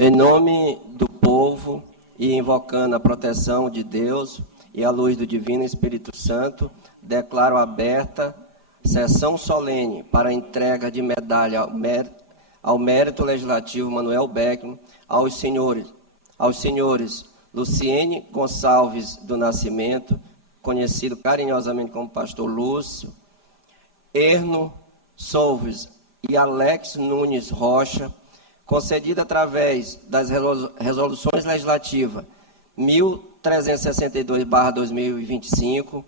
Em nome do povo e invocando a proteção de Deus e a luz do Divino Espírito Santo, declaro aberta sessão solene para a entrega de medalha ao mérito legislativo Manuel Beckman, aos senhores Luciene Gonçalves do Nascimento, conhecido carinhosamente como Pastor Lúcio, Erno Solves e Alex Nunes Rocha, concedida através das resoluções legislativas 1362/2025,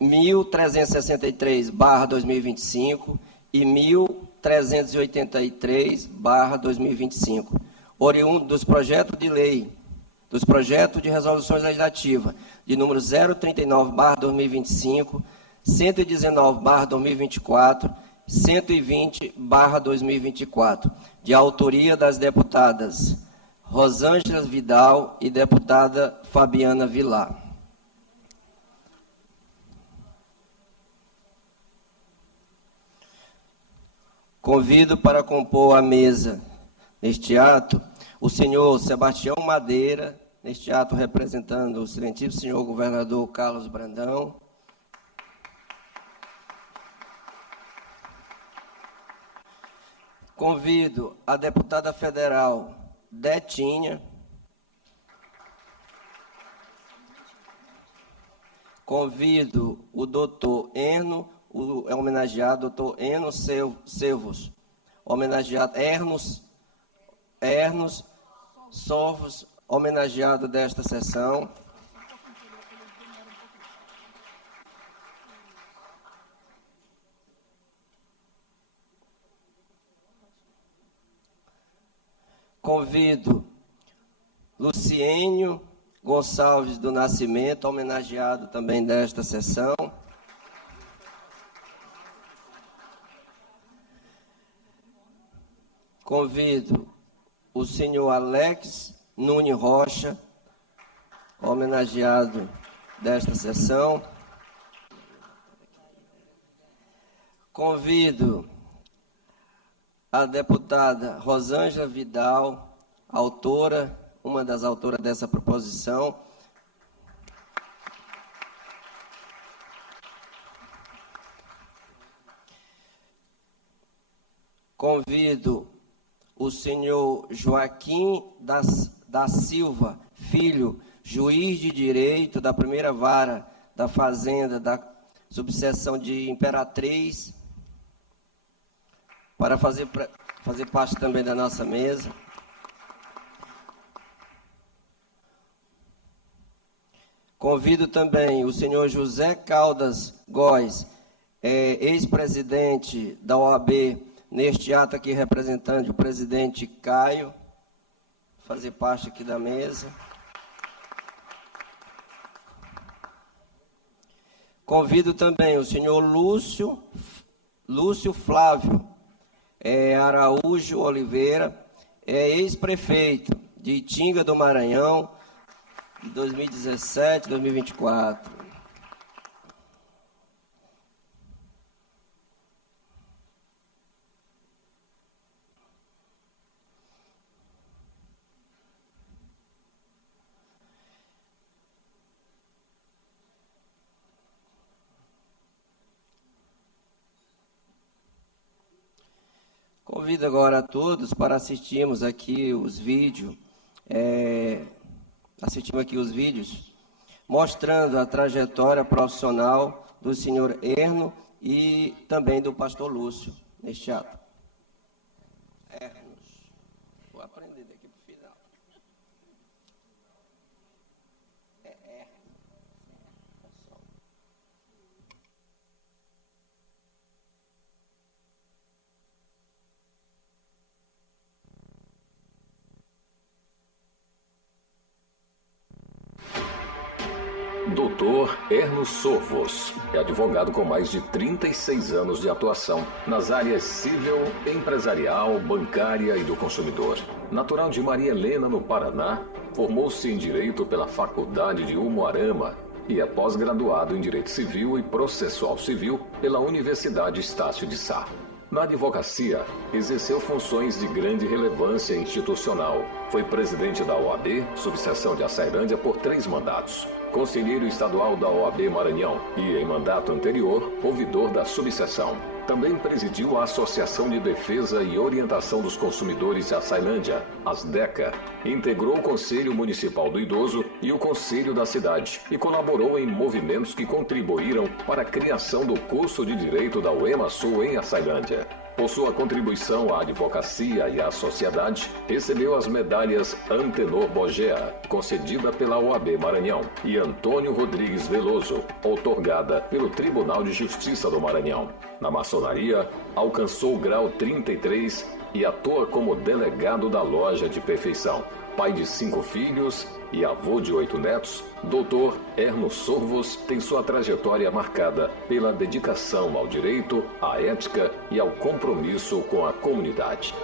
1363/2025 e 1383/2025, oriundo dos projetos de lei, dos projetos de resoluções legislativas de número 039/2025, 119/2024, 120/2024, de autoria das deputadas Rosângela Vidal e deputada Fabiana Vilar. Convido para compor a mesa neste ato o senhor Sebastião Madeira, neste ato representando o excelentíssimo senhor governador Carlos Brandão. Convido a deputada federal Detinha. Convido o doutor Erno, o homenageado doutor Erno Servos, homenageado Ernos Sorvos, homenageado desta sessão. Convido Luciênio Gonçalves do Nascimento, homenageado também desta sessão. Convido o senhor Alex Nunes Rocha, homenageado desta sessão. Convido a deputada Rosângela Vidal, autora, uma das autoras dessa proposição. Convido o senhor Joaquim da Silva, filho, juiz de direito da primeira vara da Fazenda da subseção de Imperatriz, para fazer parte também da nossa mesa. Convido também o senhor José Caldas Góes, ex-presidente da OAB, neste ato aqui representante o presidente Caio, fazer parte aqui da mesa. Convido também o senhor Lúcio Flávio Araújo Oliveira, ex-prefeito de Itinga do Maranhão, de 2017 2024. Convido agora a todos para assistirmos aqui os vídeos, mostrando a trajetória profissional do senhor Erno e também do pastor Lúcio, neste ato. Vou aprender daqui para o final. Doutor Erno Sorvos é advogado com mais de 36 anos de atuação nas áreas civil, empresarial, bancária e do consumidor. Natural de Maria Helena, no Paraná, formou-se em Direito pela Faculdade de Umuarama e é pós-graduado em Direito Civil e Processual Civil pela Universidade Estácio de Sá. Na advocacia, exerceu funções de grande relevância institucional. Foi presidente da OAB, subseção de Açailândia, por 3 mandatos. Conselheiro estadual da OAB Maranhão e, em mandato anterior, ouvidor da subseção. Também presidiu a Associação de Defesa e Orientação dos Consumidores de Açailândia, ASDECA. Integrou o Conselho Municipal do Idoso e o Conselho da Cidade e colaborou em movimentos que contribuíram para a criação do curso de Direito da UEMA Sul em Açailândia. Por sua contribuição à advocacia e à sociedade, recebeu as medalhas Antenor Bogea, concedida pela OAB Maranhão, e Antônio Rodrigues Veloso, outorgada pelo Tribunal de Justiça do Maranhão. Na maçonaria, alcançou o grau 33 e atua como delegado da Loja de Perfeição. Pai de 5 filhos e avô de 8 netos, Dr. Erno Sorvos tem sua trajetória marcada pela dedicação ao direito, à ética e ao compromisso com a comunidade.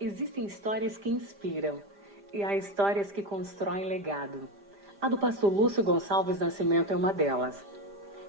Existem histórias que inspiram e há histórias que constroem legado. A do pastor Lúcio Gonçalves Nascimento é uma delas.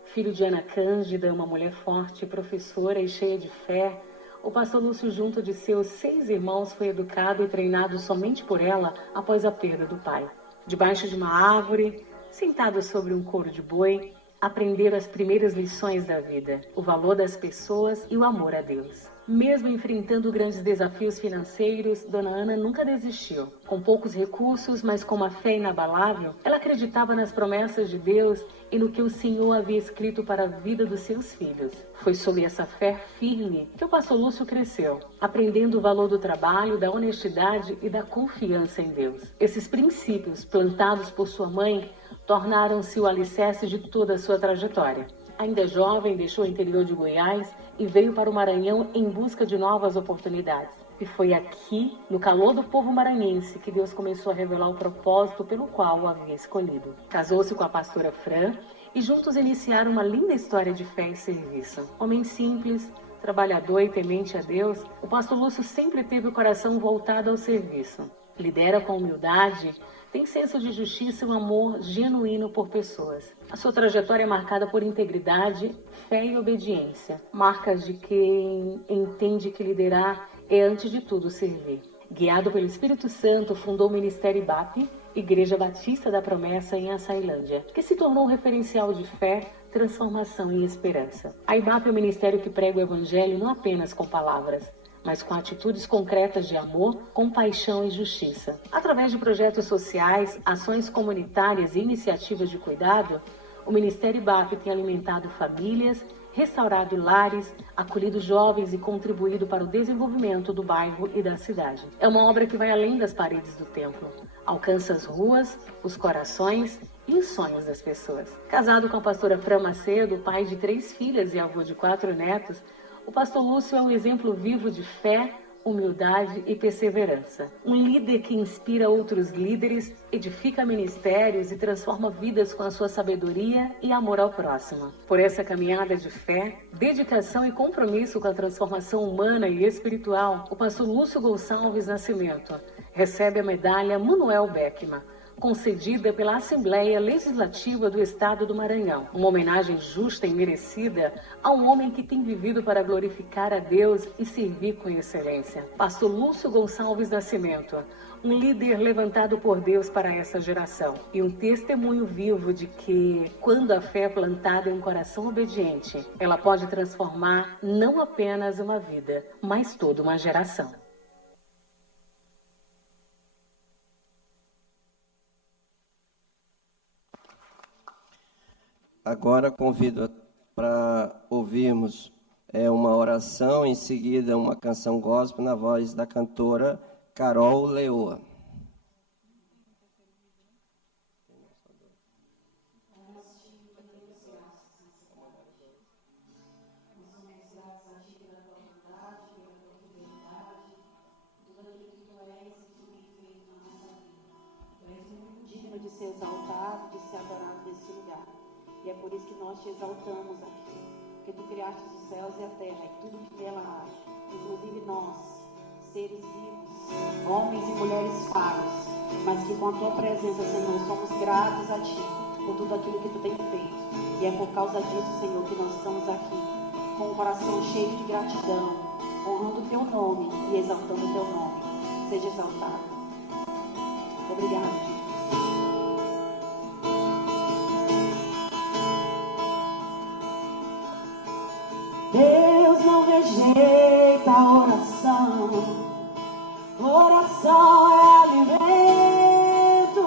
Filho de Ana Cândida, uma mulher forte, professora e cheia de fé, o pastor Lúcio, junto de seus 6 irmãos, foi educado e treinado somente por ela após a perda do pai. Debaixo de uma árvore, sentado sobre um couro de boi, aprenderam as primeiras lições da vida, o valor das pessoas e o amor a Deus. Mesmo enfrentando grandes desafios financeiros, Dona Ana nunca desistiu. Com poucos recursos, mas com uma fé inabalável, ela acreditava nas promessas de Deus e no que o Senhor havia escrito para a vida dos seus filhos. Foi sob essa fé firme que o pastor Lúcio cresceu, aprendendo o valor do trabalho, da honestidade e da confiança em Deus. Esses princípios, plantados por sua mãe, tornaram-se o alicerce de toda a sua trajetória. Ainda jovem, deixou o interior de Goiás e veio para o Maranhão em busca de novas oportunidades. E foi aqui, no calor do povo maranhense, que Deus começou a revelar o propósito pelo qual o havia escolhido. Casou-se com a pastora Fran e juntos iniciaram uma linda história de fé e serviço. Homem simples, trabalhador e temente a Deus, o pastor Lúcio sempre teve o coração voltado ao serviço. Lidera com humildade, tem senso de justiça e um amor genuíno por pessoas. A sua trajetória é marcada por integridade, fé e obediência, marcas de quem entende que liderar é, antes de tudo, servir. Guiado pelo Espírito Santo, fundou o Ministério IBAP, Igreja Batista da Promessa em Açailândia, que se tornou um referencial de fé, transformação e esperança. A IBAP é um ministério que prega o Evangelho não apenas com palavras, mas com atitudes concretas de amor, compaixão e justiça. Através de projetos sociais, ações comunitárias e iniciativas de cuidado, o Ministério IBAP tem alimentado famílias, restaurado lares, acolhido jovens e contribuído para o desenvolvimento do bairro e da cidade. É uma obra que vai além das paredes do templo, alcança as ruas, os corações e os sonhos das pessoas. Casado com a pastora Fran Macedo, pai de 3 filhas e avô de 4 netos, o pastor Lúcio é um exemplo vivo de fé, humildade e perseverança. Um líder que inspira outros líderes, edifica ministérios e transforma vidas com a sua sabedoria e amor ao próximo. Por essa caminhada de fé, dedicação e compromisso com a transformação humana e espiritual, o pastor Lúcio Gonçalves Nascimento recebe a medalha Manuel Beckman, concedida pela Assembleia Legislativa do Estado do Maranhão. Uma homenagem justa e merecida a um homem que tem vivido para glorificar a Deus e servir com excelência. Pastor Lúcio Gonçalves Nascimento, um líder levantado por Deus para essa geração e um testemunho vivo de que, quando a fé é plantada em um coração obediente, ela pode transformar não apenas uma vida, mas toda uma geração. Agora convido para ouvirmos uma oração, em seguida uma canção gospel na voz da cantora Carol Leoa. Digno de ser exaltado, de ser adorado nesse lugar. E é por isso que nós te exaltamos aqui. Porque tu criaste os céus e a terra e tudo que nela há, inclusive nós, seres vivos, homens e mulheres falhos, mas que com a tua presença, Senhor, somos gratos a ti por tudo aquilo que tu tem feito. E é por causa disso, Senhor, que nós estamos aqui, com o coração cheio de gratidão, honrando o teu nome e exaltando o teu nome. Seja exaltado. Obrigado, Jesus. Deus não rejeita a oração. Oração é alimento.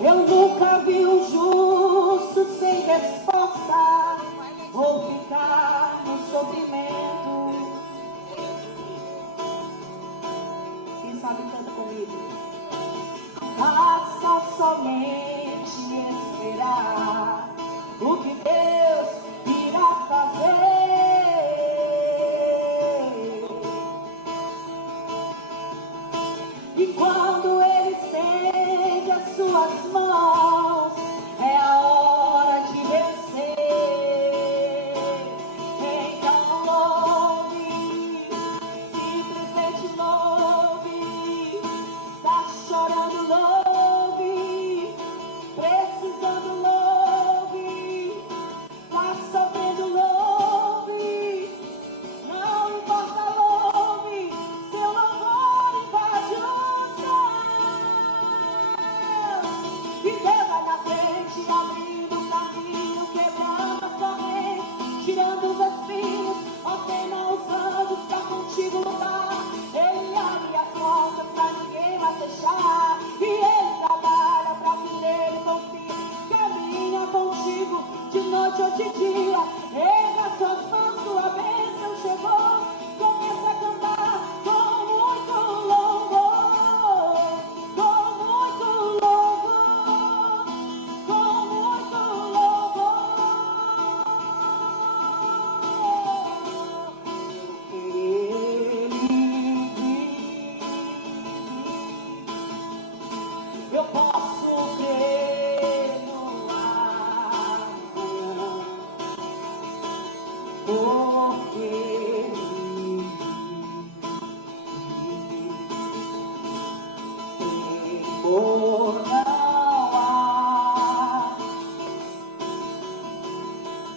Eu nunca vi um justo sem resposta ou ficar no sofrimento. Quem sabe canta comigo? Basta somente esperar o que Deus irá fazer. E quando Ele estende as suas mãos, é a hora de vencer. Então louve, simplesmente louve. Tá chorando, louve. Precisando, louve. Tá sofrendo, louve. Não importa, louve. Seu louvor invade o céu. E Deus vai na frente, abrindo o caminho, quebrando as correntes, tirando os espinhos, ordena os anjos pra contigo lutar. Ele abre as portas pra ninguém mais fechar. E Ele trabalha pra quem nele confia. Caminha contigo de noite ou de dia. Erga suas mãos, sua bênção chegou. Começa a cantar com muito louvor, com muito louvor, com muito louvor. Ele vive, eu posso crer no amanhã, porque Ele temor não há,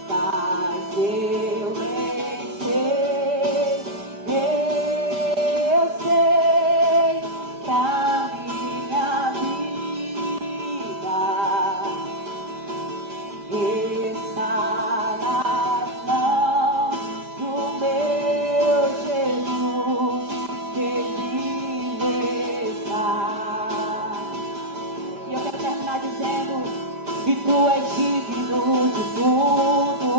mas eu nem sei, eu sei que a minha vida está nas mãos do meu Jesus, que vive está. E eu quero terminar dizendo que tu és digno de tudo,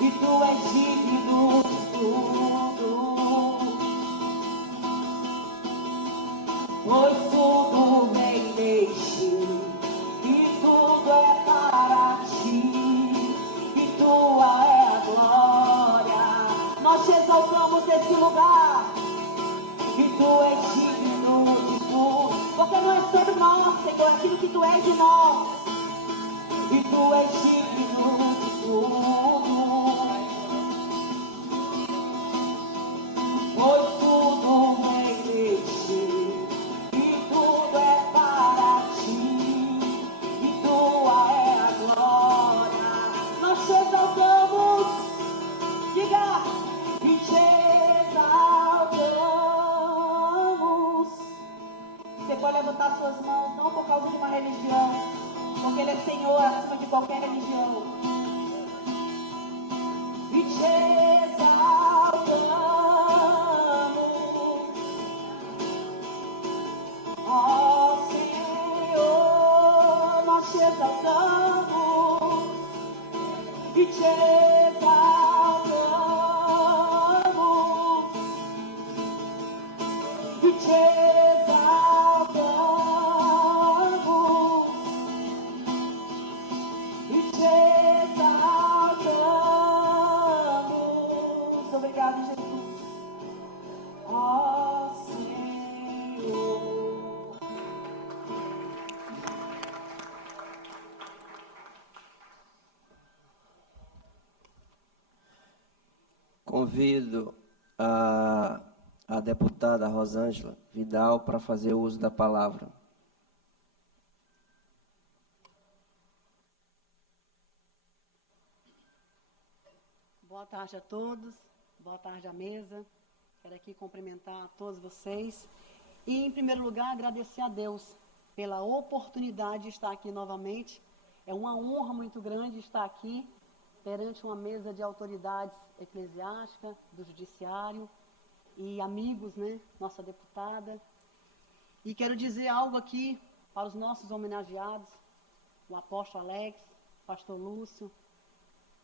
e tu és digno de tudo, pois tudo vem de ti, e tudo é para ti, e tua é a glória. Nós te exaltamos nesse lugar, e tu és digno de tudo, porque não é sobre nós, Senhor, aquilo que tu és de nós, e tu és digno de tudo, pois tudo vem de ti, e tudo é para ti, e tua é a glória. Nós te exaltamos, diga, e te exaltamos. Você pode levantar suas mãos, não por causa de uma religião, porque Ele é Senhor acima de qualquer religião. E te exaltamos, ó Senhor, nós te exaltamos, e te exaltamos, e te exaltamos, e te exaltamos. Obrigado, Jesus. Ó Senhor. Convido a deputada Rosângela Vidal para fazer uso da palavra. Boa tarde a todos, boa tarde à mesa. Quero aqui cumprimentar a todos vocês e, em primeiro lugar, agradecer a Deus pela oportunidade de estar aqui novamente. É uma honra muito grande estar aqui perante uma mesa de autoridades eclesiásticas, do judiciário e amigos, né, nossa deputada. E quero dizer algo aqui para os nossos homenageados, o apóstolo Alex, o pastor Lúcio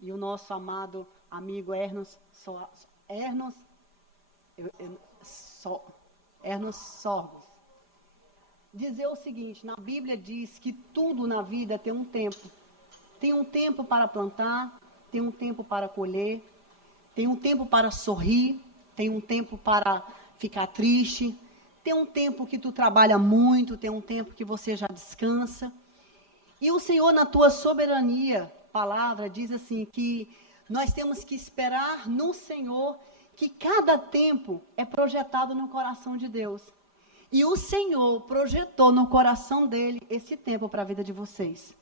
e o nosso amado amigo Ernos Sorgos. Dizer o seguinte: na Bíblia diz que tudo na vida tem um tempo. Tem um tempo para plantar, tem um tempo para colher, tem um tempo para sorrir, tem um tempo para ficar triste, tem um tempo que tu trabalha muito, tem um tempo que você já descansa. E o Senhor, na tua soberania, palavra, diz assim que nós temos que esperar no Senhor, que cada tempo é projetado no coração de Deus. E o Senhor projetou no coração dele esse tempo para a vida de vocês.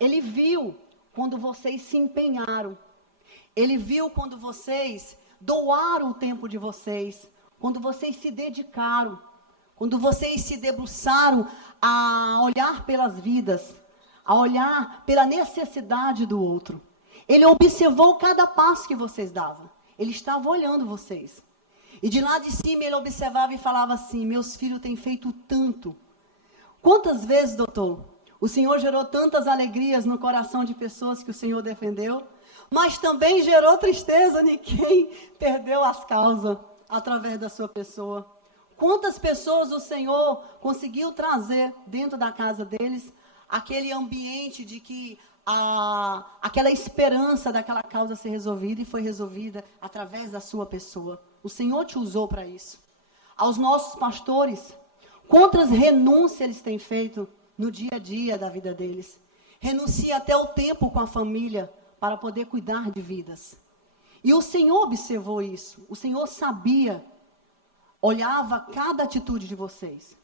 Ele viu quando vocês se empenharam. Ele viu quando vocês doaram o tempo de vocês. Quando vocês se dedicaram. Quando vocês se debruçaram a olhar pelas vidas. A olhar pela necessidade do outro. Ele observou cada passo que vocês davam. Ele estava olhando vocês. E de lá de cima ele observava e falava assim: meus filhos têm feito tanto. Quantas vezes, doutor, o Senhor gerou tantas alegrias no coração de pessoas que o Senhor defendeu, mas também gerou tristeza em quem perdeu as causas através da sua pessoa. Quantas pessoas o Senhor conseguiu trazer dentro da casa deles, aquele ambiente de que aquela esperança daquela causa ser resolvida, e foi resolvida através da sua pessoa. O Senhor te usou para isso. Aos nossos pastores, quantas renúncias eles têm feito no dia a dia da vida deles. Renuncia até o tempo com a família para poder cuidar de vidas. E o Senhor observou isso. O Senhor sabia, olhava cada atitude de vocês.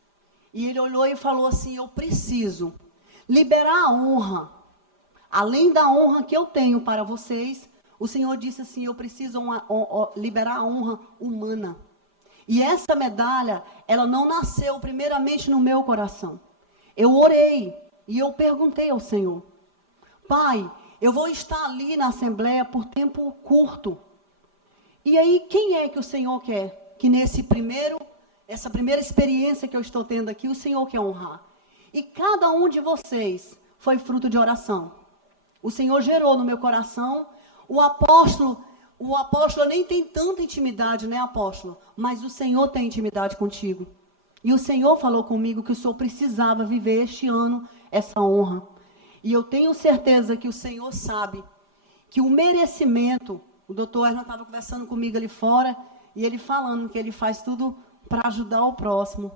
E Ele olhou e falou assim: eu preciso liberar a honra. Além da honra que eu tenho para vocês, o Senhor disse assim: eu preciso liberar a honra humana. E essa medalha, ela não nasceu primeiramente no meu coração. Eu orei e eu perguntei ao Senhor: Pai, eu vou estar ali na Assembleia por tempo curto. E aí, quem é que o Senhor quer? Que essa primeira experiência que eu estou tendo aqui, o Senhor quer honrar. E cada um de vocês foi fruto de oração. O Senhor gerou no meu coração. O apóstolo nem tem tanta intimidade, né, apóstolo? Mas o Senhor tem intimidade contigo. E o Senhor falou comigo que o Senhor precisava viver este ano essa honra. E eu tenho certeza que o Senhor sabe que o merecimento, o doutor Erna estava conversando comigo ali fora, e ele falando que ele faz tudo para ajudar o próximo.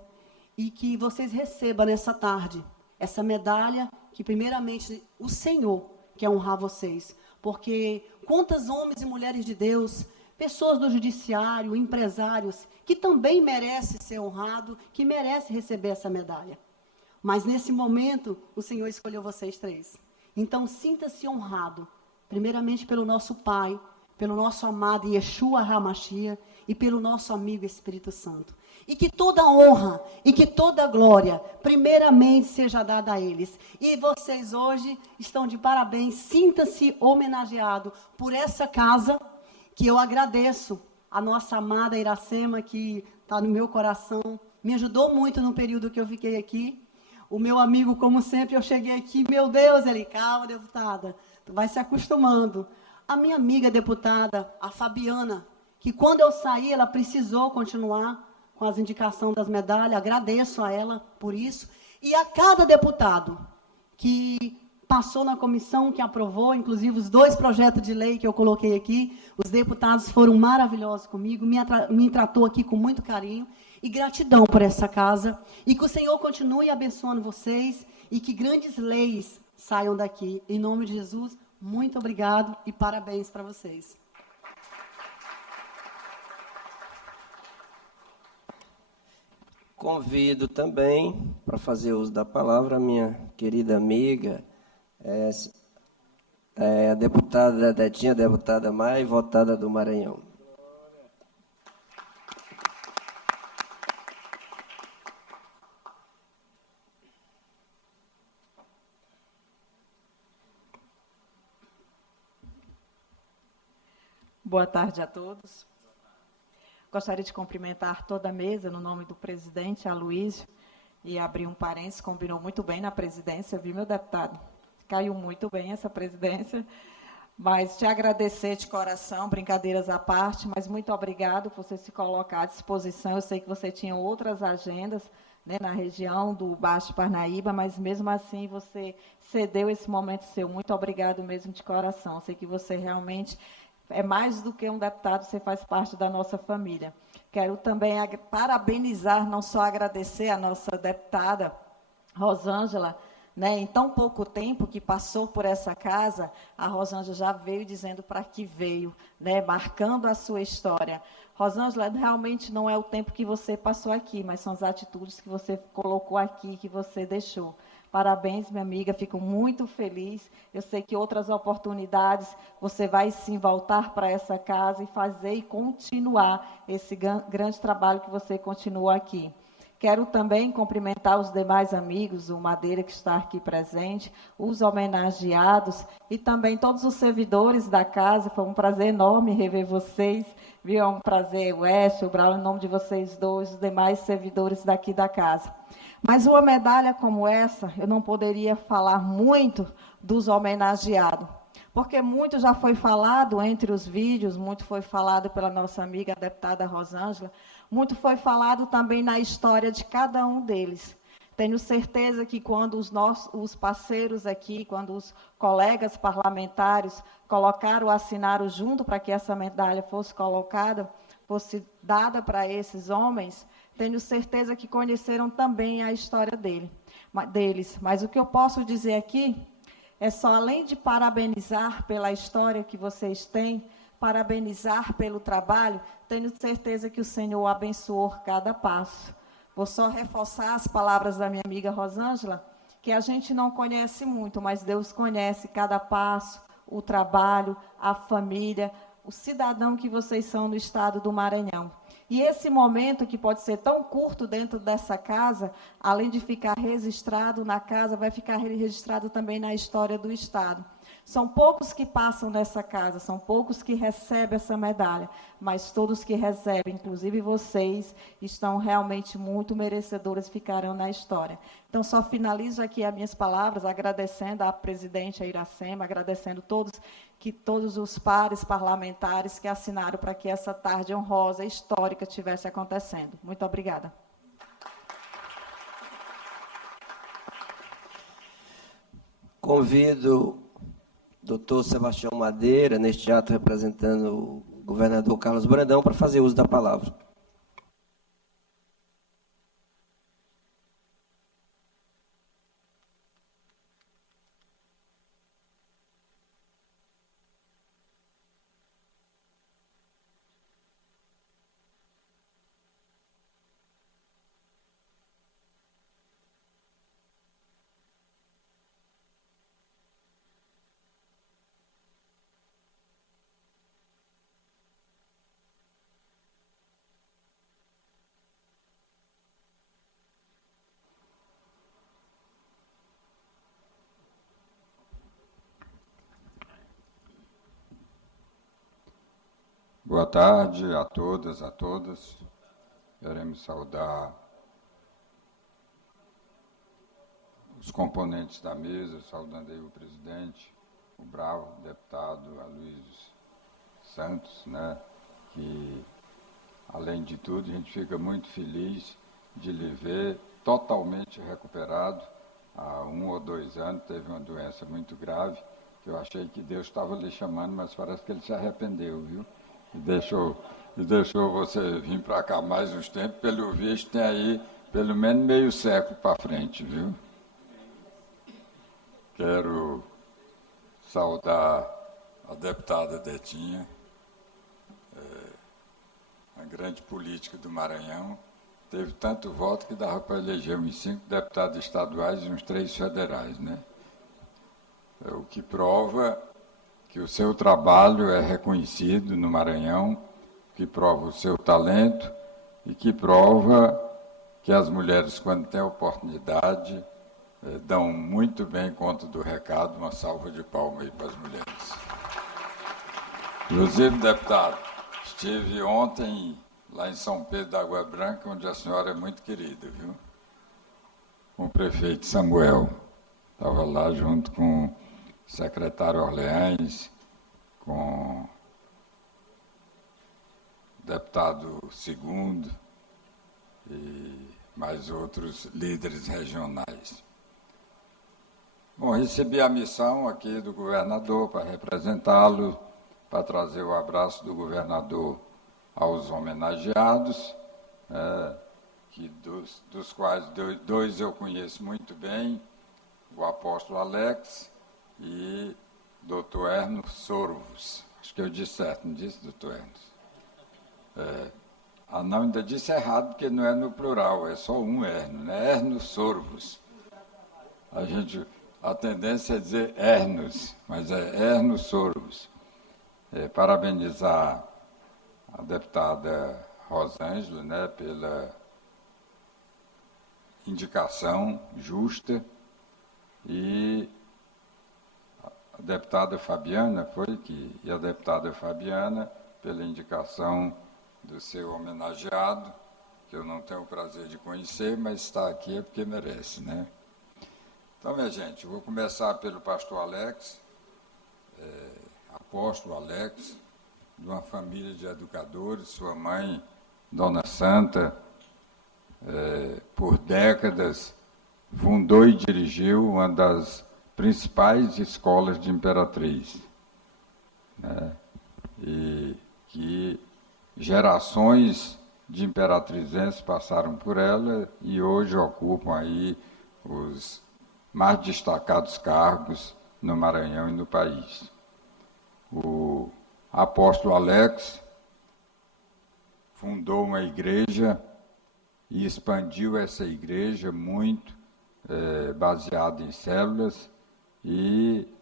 E que vocês recebam nessa tarde essa medalha que primeiramente o Senhor quer honrar vocês. Porque quantos homens e mulheres de Deus, pessoas do judiciário, empresários, que também merecem ser honrados, que merecem receber essa medalha. Mas nesse momento, o Senhor escolheu vocês três. Então, sinta-se honrado, primeiramente pelo nosso Pai, pelo nosso amado Yeshua HaMashiach e pelo nosso amigo Espírito Santo. E que toda honra e que toda glória, primeiramente, seja dada a eles. E vocês hoje estão de parabéns. Sinta-se homenageado por essa casa, que eu agradeço a nossa amada Iracema, que está no meu coração. Me ajudou muito no período que eu fiquei aqui. O meu amigo, como sempre, eu cheguei aqui, meu Deus, ele, calma, deputada, tu vai se acostumando. A minha amiga deputada, a Fabiana, que quando eu saí, ela precisou continuar com as indicações das medalhas, agradeço a ela por isso, e a cada deputado que passou na comissão, que aprovou, inclusive os 2 projetos de lei que eu coloquei aqui, os deputados foram maravilhosos comigo, me tratou aqui com muito carinho, e gratidão por essa casa, e que o Senhor continue abençoando vocês, e que grandes leis saiam daqui, em nome de Jesus, muito obrigado, e parabéns para vocês. convido também, para fazer uso da palavra, a minha querida amiga, a deputada Detinha, a deputada mais votada do Maranhão. Boa tarde a todos. Gostaria de cumprimentar toda a mesa no nome do presidente, Aloysio, e abrir um parênteses, combinou muito bem na presidência, viu, meu deputado? Caiu muito bem essa presidência, mas te agradecer de coração, brincadeiras à parte, mas muito obrigado por você se colocar à disposição. Eu sei que você tinha outras agendas, né, na região do Baixo Parnaíba, mas mesmo assim você cedeu esse momento seu. Muito obrigado mesmo de coração. Eu sei que você realmente é mais do que um deputado, você faz parte da nossa família. Quero também parabenizar, não só agradecer a nossa deputada Rosângela, né, em tão pouco tempo que passou por essa casa, a Rosângela já veio dizendo para que veio, né, marcando a sua história. Rosângela, realmente não é o tempo que você passou aqui, mas são as atitudes que você colocou aqui, que você deixou. Parabéns, minha amiga, fico muito feliz. Eu sei que outras oportunidades você vai sim voltar para essa casa e fazer e continuar esse grande trabalho que você continua aqui. Quero também cumprimentar os demais amigos, o Madeira que está aqui presente, os homenageados e também todos os servidores da casa. Foi um prazer enorme rever vocês. Viu? É um prazer, o West, o Brau, em nome de vocês dois, os demais servidores daqui da casa. Mas uma medalha como essa, eu não poderia falar muito dos homenageados, porque muito já foi falado entre os vídeos, muito foi falado pela nossa amiga, a deputada Rosângela, muito foi falado também na história de cada um deles. Tenho certeza que quando os parceiros aqui, quando os colegas parlamentares colocaram, assinaram junto para que essa medalha fosse colocada, fosse dada para esses homens, tenho certeza que conheceram também a história deles. Mas o que eu posso dizer aqui é só, além de parabenizar pela história que vocês têm, parabenizar pelo trabalho, tenho certeza que o Senhor abençoou cada passo. Vou só reforçar as palavras da minha amiga Rosângela, que a gente não conhece muito, mas Deus conhece cada passo, o trabalho, a família, o cidadão que vocês são no estado do Maranhão. E esse momento, que pode ser tão curto dentro dessa casa, além de ficar registrado na casa, vai ficar registrado também na história do estado. São poucos que passam nessa casa, são poucos que recebem essa medalha, mas todos que recebem, inclusive vocês, estão realmente muito merecedores e ficarão na história. Então, só finalizo aqui as minhas palavras, agradecendo à presidente, a Iracema, agradecendo todos os pares parlamentares que assinaram para que essa tarde honrosa, histórica, estivesse acontecendo. Muito obrigada. Convido Dr. Sebastião Madeira, neste ato representando o governador Carlos Brandão, para fazer uso da palavra. Boa tarde a todas, a todas. Queremos saudar os componentes da mesa, saudando aí o presidente, o bravo deputado Aloysio Santos, né, que, além de tudo, a gente fica muito feliz de lhe ver totalmente recuperado. Há 1 ou 2 anos teve uma doença muito grave, que eu achei que Deus estava lhe chamando, mas parece que ele se arrependeu, viu? E deixou você vir para cá mais uns tempos, pelo visto tem aí pelo menos meio século para frente, viu? Quero saudar a deputada Detinha, uma grande política do Maranhão, teve tanto voto que dava para eleger uns 5 deputados estaduais e uns 3 federais, né? O que prova que o seu trabalho é reconhecido no Maranhão, que prova o seu talento e que prova que as mulheres, quando têm oportunidade, dão muito bem conta do recado. Uma salva de palmas aí para as mulheres. Inclusive, deputado, estive ontem lá em São Pedro da Água Branca, onde a senhora é muito querida, viu? Com o prefeito Samuel. Estava lá junto com o secretário Orleães, com o deputado Segundo e mais outros líderes regionais. Bom, recebi a missão aqui do governador para representá-lo, para trazer o abraço do governador aos homenageados, dos quais dois eu conheço muito bem, o apóstolo Alex e o Dr. Erno Sorvos. Acho que eu disse certo, não disse, doutor Erno? Não, ainda disse errado, porque não é no plural, é só um Erno, né? Erno Sorvos. A tendência é dizer Ernos, mas é Erno Sorvos. Parabenizar a deputada Rosângela, né, pela indicação justa, e a deputada Fabiana, e a deputada Fabiana pela indicação do seu homenageado, que eu não tenho o prazer de conhecer, mas está aqui é porque merece, né? Então, minha gente, eu vou começar pelo pastor Alex, apóstolo Alex, de uma família de educadores. Sua mãe, Dona Santa, por décadas, fundou e dirigiu uma das principais escolas de Imperatriz, né? E que gerações de imperatrizenses passaram por ela e hoje ocupam aí os mais destacados cargos no Maranhão e no país. O apóstolo Alex fundou uma igreja e expandiu essa igreja muito, baseada em células, e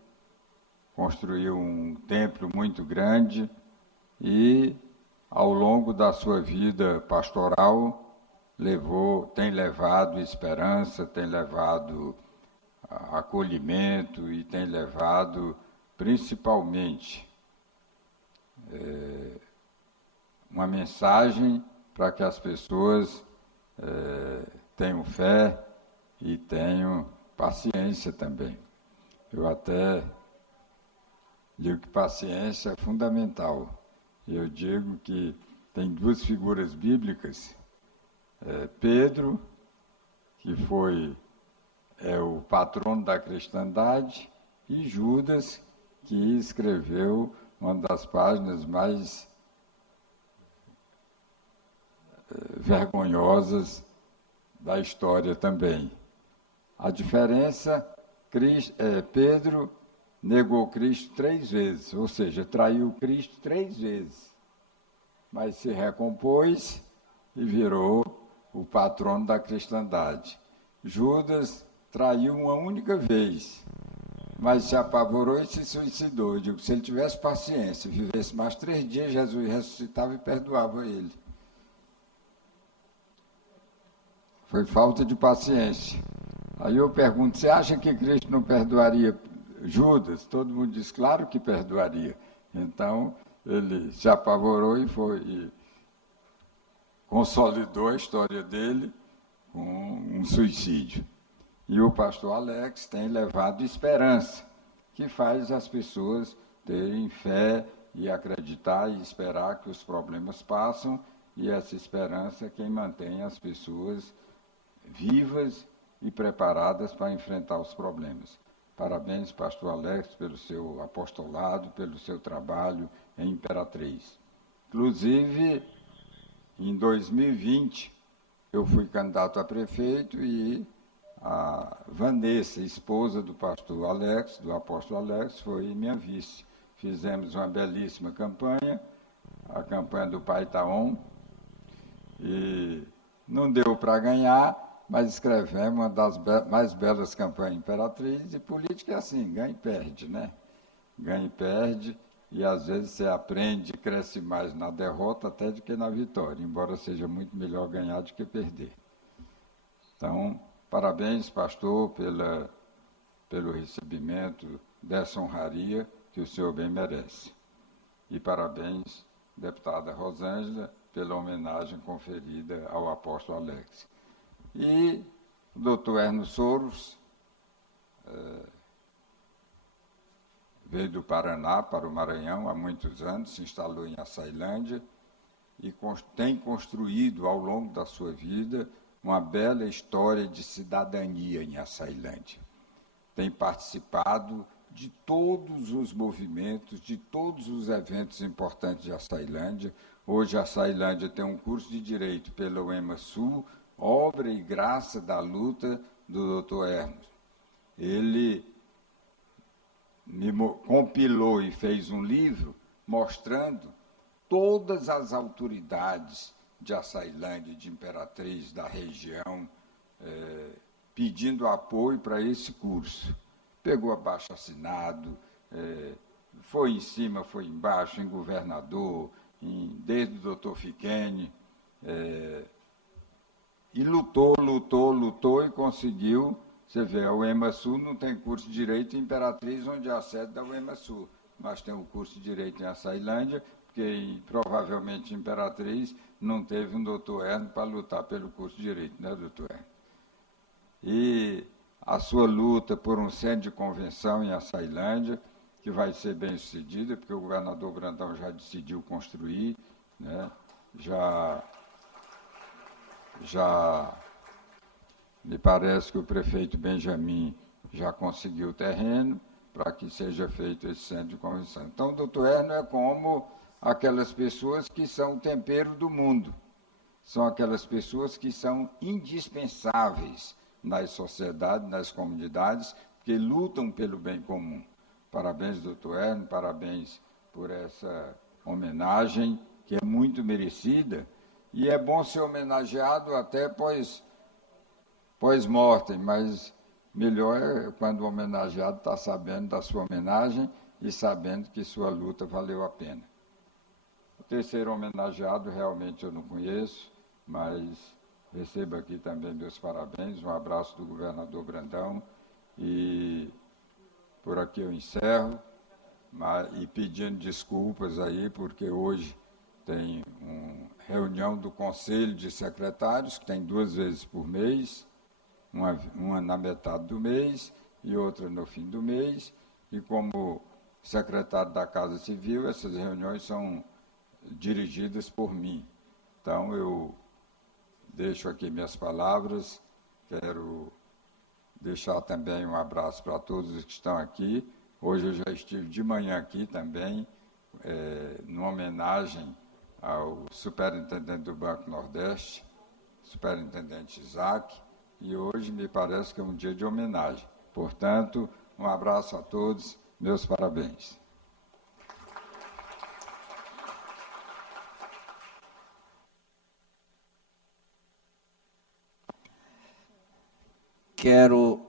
construiu um templo muito grande e, ao longo da sua vida pastoral, tem levado esperança, tem levado acolhimento e tem levado, principalmente, uma mensagem para que as pessoas tenham fé e tenham paciência também. Eu até digo que paciência é fundamental. Eu digo que tem 2 figuras bíblicas, Pedro, que é o patrono da cristandade, e Judas, que escreveu uma das páginas mais vergonhosas da história também. A diferença, Pedro negou Cristo 3 vezes, ou seja, traiu Cristo 3 vezes, mas se recompôs e virou o patrono da cristandade. Judas traiu uma única vez, mas se apavorou e se suicidou. Eu digo, se ele tivesse paciência, vivesse mais 3 dias, Jesus ressuscitava e perdoava ele. Foi falta de paciência. Aí eu pergunto, você acha que Cristo não perdoaria Judas? Todo mundo diz, claro que perdoaria. Então, ele se apavorou e consolidou a história dele com um suicídio. E o pastor Alex tem levado esperança, que faz as pessoas terem fé e acreditar e esperar que os problemas passam, e essa esperança é quem mantém as pessoas vivas e preparadas para enfrentar os problemas. Parabéns, pastor Alex, pelo seu apostolado, pelo seu trabalho em Imperatriz. Inclusive, em 2020, eu fui candidato a prefeito e a Vanessa, esposa do pastor Alex, do apóstolo Alex, foi minha vice. Fizemos uma belíssima campanha, a campanha do Pai Taon, e Não deu para ganhar, mas escrevemos uma das mais belas campanhas Imperatriz, e política é assim, ganha e perde, né? Ganha e perde, e às vezes você aprende e cresce mais na derrota até do que na vitória, embora seja muito melhor ganhar do que perder. Então, parabéns, pastor, pelo recebimento dessa honraria que o senhor bem merece. E parabéns, deputada Rosângela, pela homenagem conferida ao apóstolo Alex. E o doutor Erno Soros veio do Paraná para o Maranhão há muitos anos, se instalou em Açailândia e tem construído ao longo da sua vida uma bela história de cidadania em Açailândia. Tem participado de todos os movimentos, de todos os eventos importantes de Açailândia. Hoje a Açailândia tem um curso de Direito pela UEMA-Sul, obra e graça da luta do Dr. Erno. Ele compilou e fez um livro mostrando todas as autoridades de Açailândia, de Imperatriz, da região, pedindo apoio para esse curso. Pegou abaixo-assinado, foi em cima, foi embaixo, em governador, desde o doutor Fiquene, e lutou e conseguiu. Você vê, a UEMA-Sul não tem curso de Direito em Imperatriz, onde é a sede da UEMA-Sul, mas tem o curso de Direito em Açailândia, porque provavelmente em Imperatriz não teve um doutor Erno para lutar pelo curso de Direito, né, doutor Erno? E a sua luta por um centro de convenção em Açailândia, que vai ser bem sucedida, porque o governador Brandão já decidiu construir, né? Já me parece que o prefeito Benjamin já conseguiu o terreno para que seja feito esse centro de convenção. Então, o doutor Erno é como aquelas pessoas que são o tempero do mundo, são aquelas pessoas que são indispensáveis nas sociedades, nas comunidades, que lutam pelo bem comum. Parabéns, doutor Erno, parabéns por essa homenagem, que é muito merecida, e é bom ser homenageado até pós-mortem, mas melhor é quando o homenageado está sabendo da sua homenagem e sabendo que sua luta valeu a pena. O terceiro homenageado realmente eu não conheço, mas recebo aqui também meus parabéns, um abraço do governador Brandão, e por aqui eu encerro, e pedindo desculpas aí, porque hoje tem uma reunião do Conselho de Secretários, que tem 2 vezes por mês, uma na metade do mês e outra no fim do mês, e como secretário da Casa Civil, essas reuniões são dirigidas por mim. Então, eu deixo aqui minhas palavras, quero deixar também um abraço para todos os que estão aqui. Hoje eu já estive de manhã aqui também, numa homenagem ao superintendente do Banco Nordeste, superintendente Isaac, e hoje me parece que é um dia de homenagem. Portanto, um abraço a todos, meus parabéns. Quero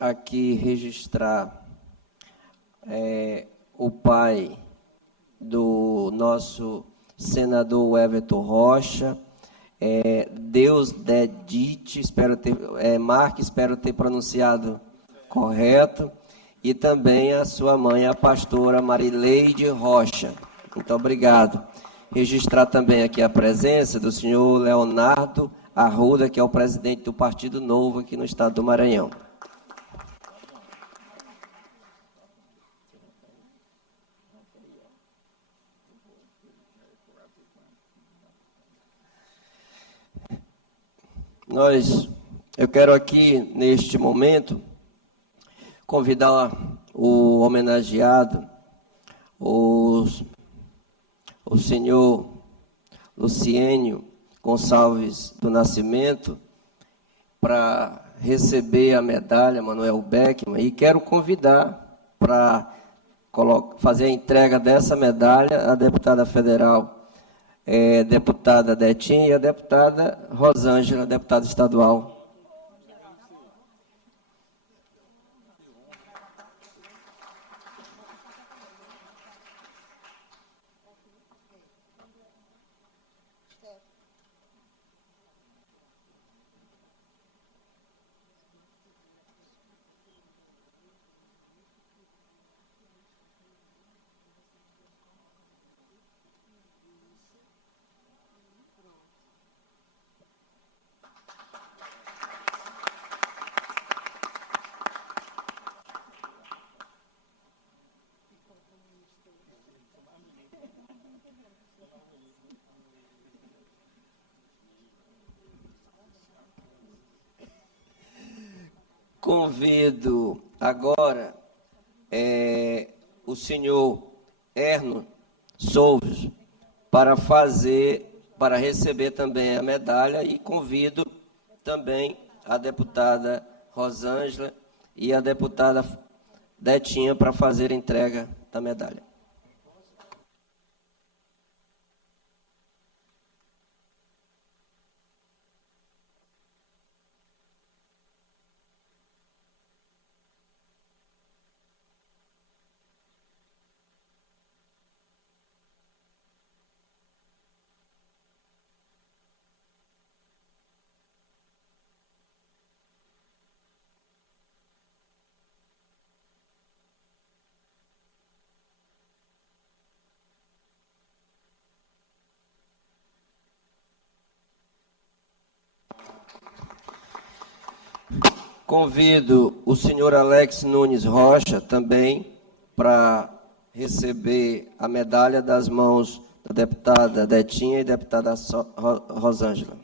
aqui registrar o pai do nosso senador Everton Rocha, Deus Dedite, Marque, espero ter pronunciado correto, e também a sua mãe, a pastora Marileide Rocha. Muito obrigado. Registrar também aqui a presença do senhor Leonardo Arruda, que é o presidente do Partido Novo aqui no estado do Maranhão. Eu quero aqui, neste momento, convidar o homenageado, o senhor Luciênio Gonçalves do Nascimento, para receber a medalha Manuel Beckmann, e quero convidar para fazer a entrega dessa medalha a deputada federal deputada Detinha e a deputada Rosângela, deputada estadual. Convido agora o senhor Erno Souves para receber também a medalha, e convido também a deputada Rosângela e a deputada Detinha para fazer a entrega da medalha. Convido o senhor Alex Nunes Rocha também para receber a medalha das mãos da deputada Detinha e deputada Rosângela.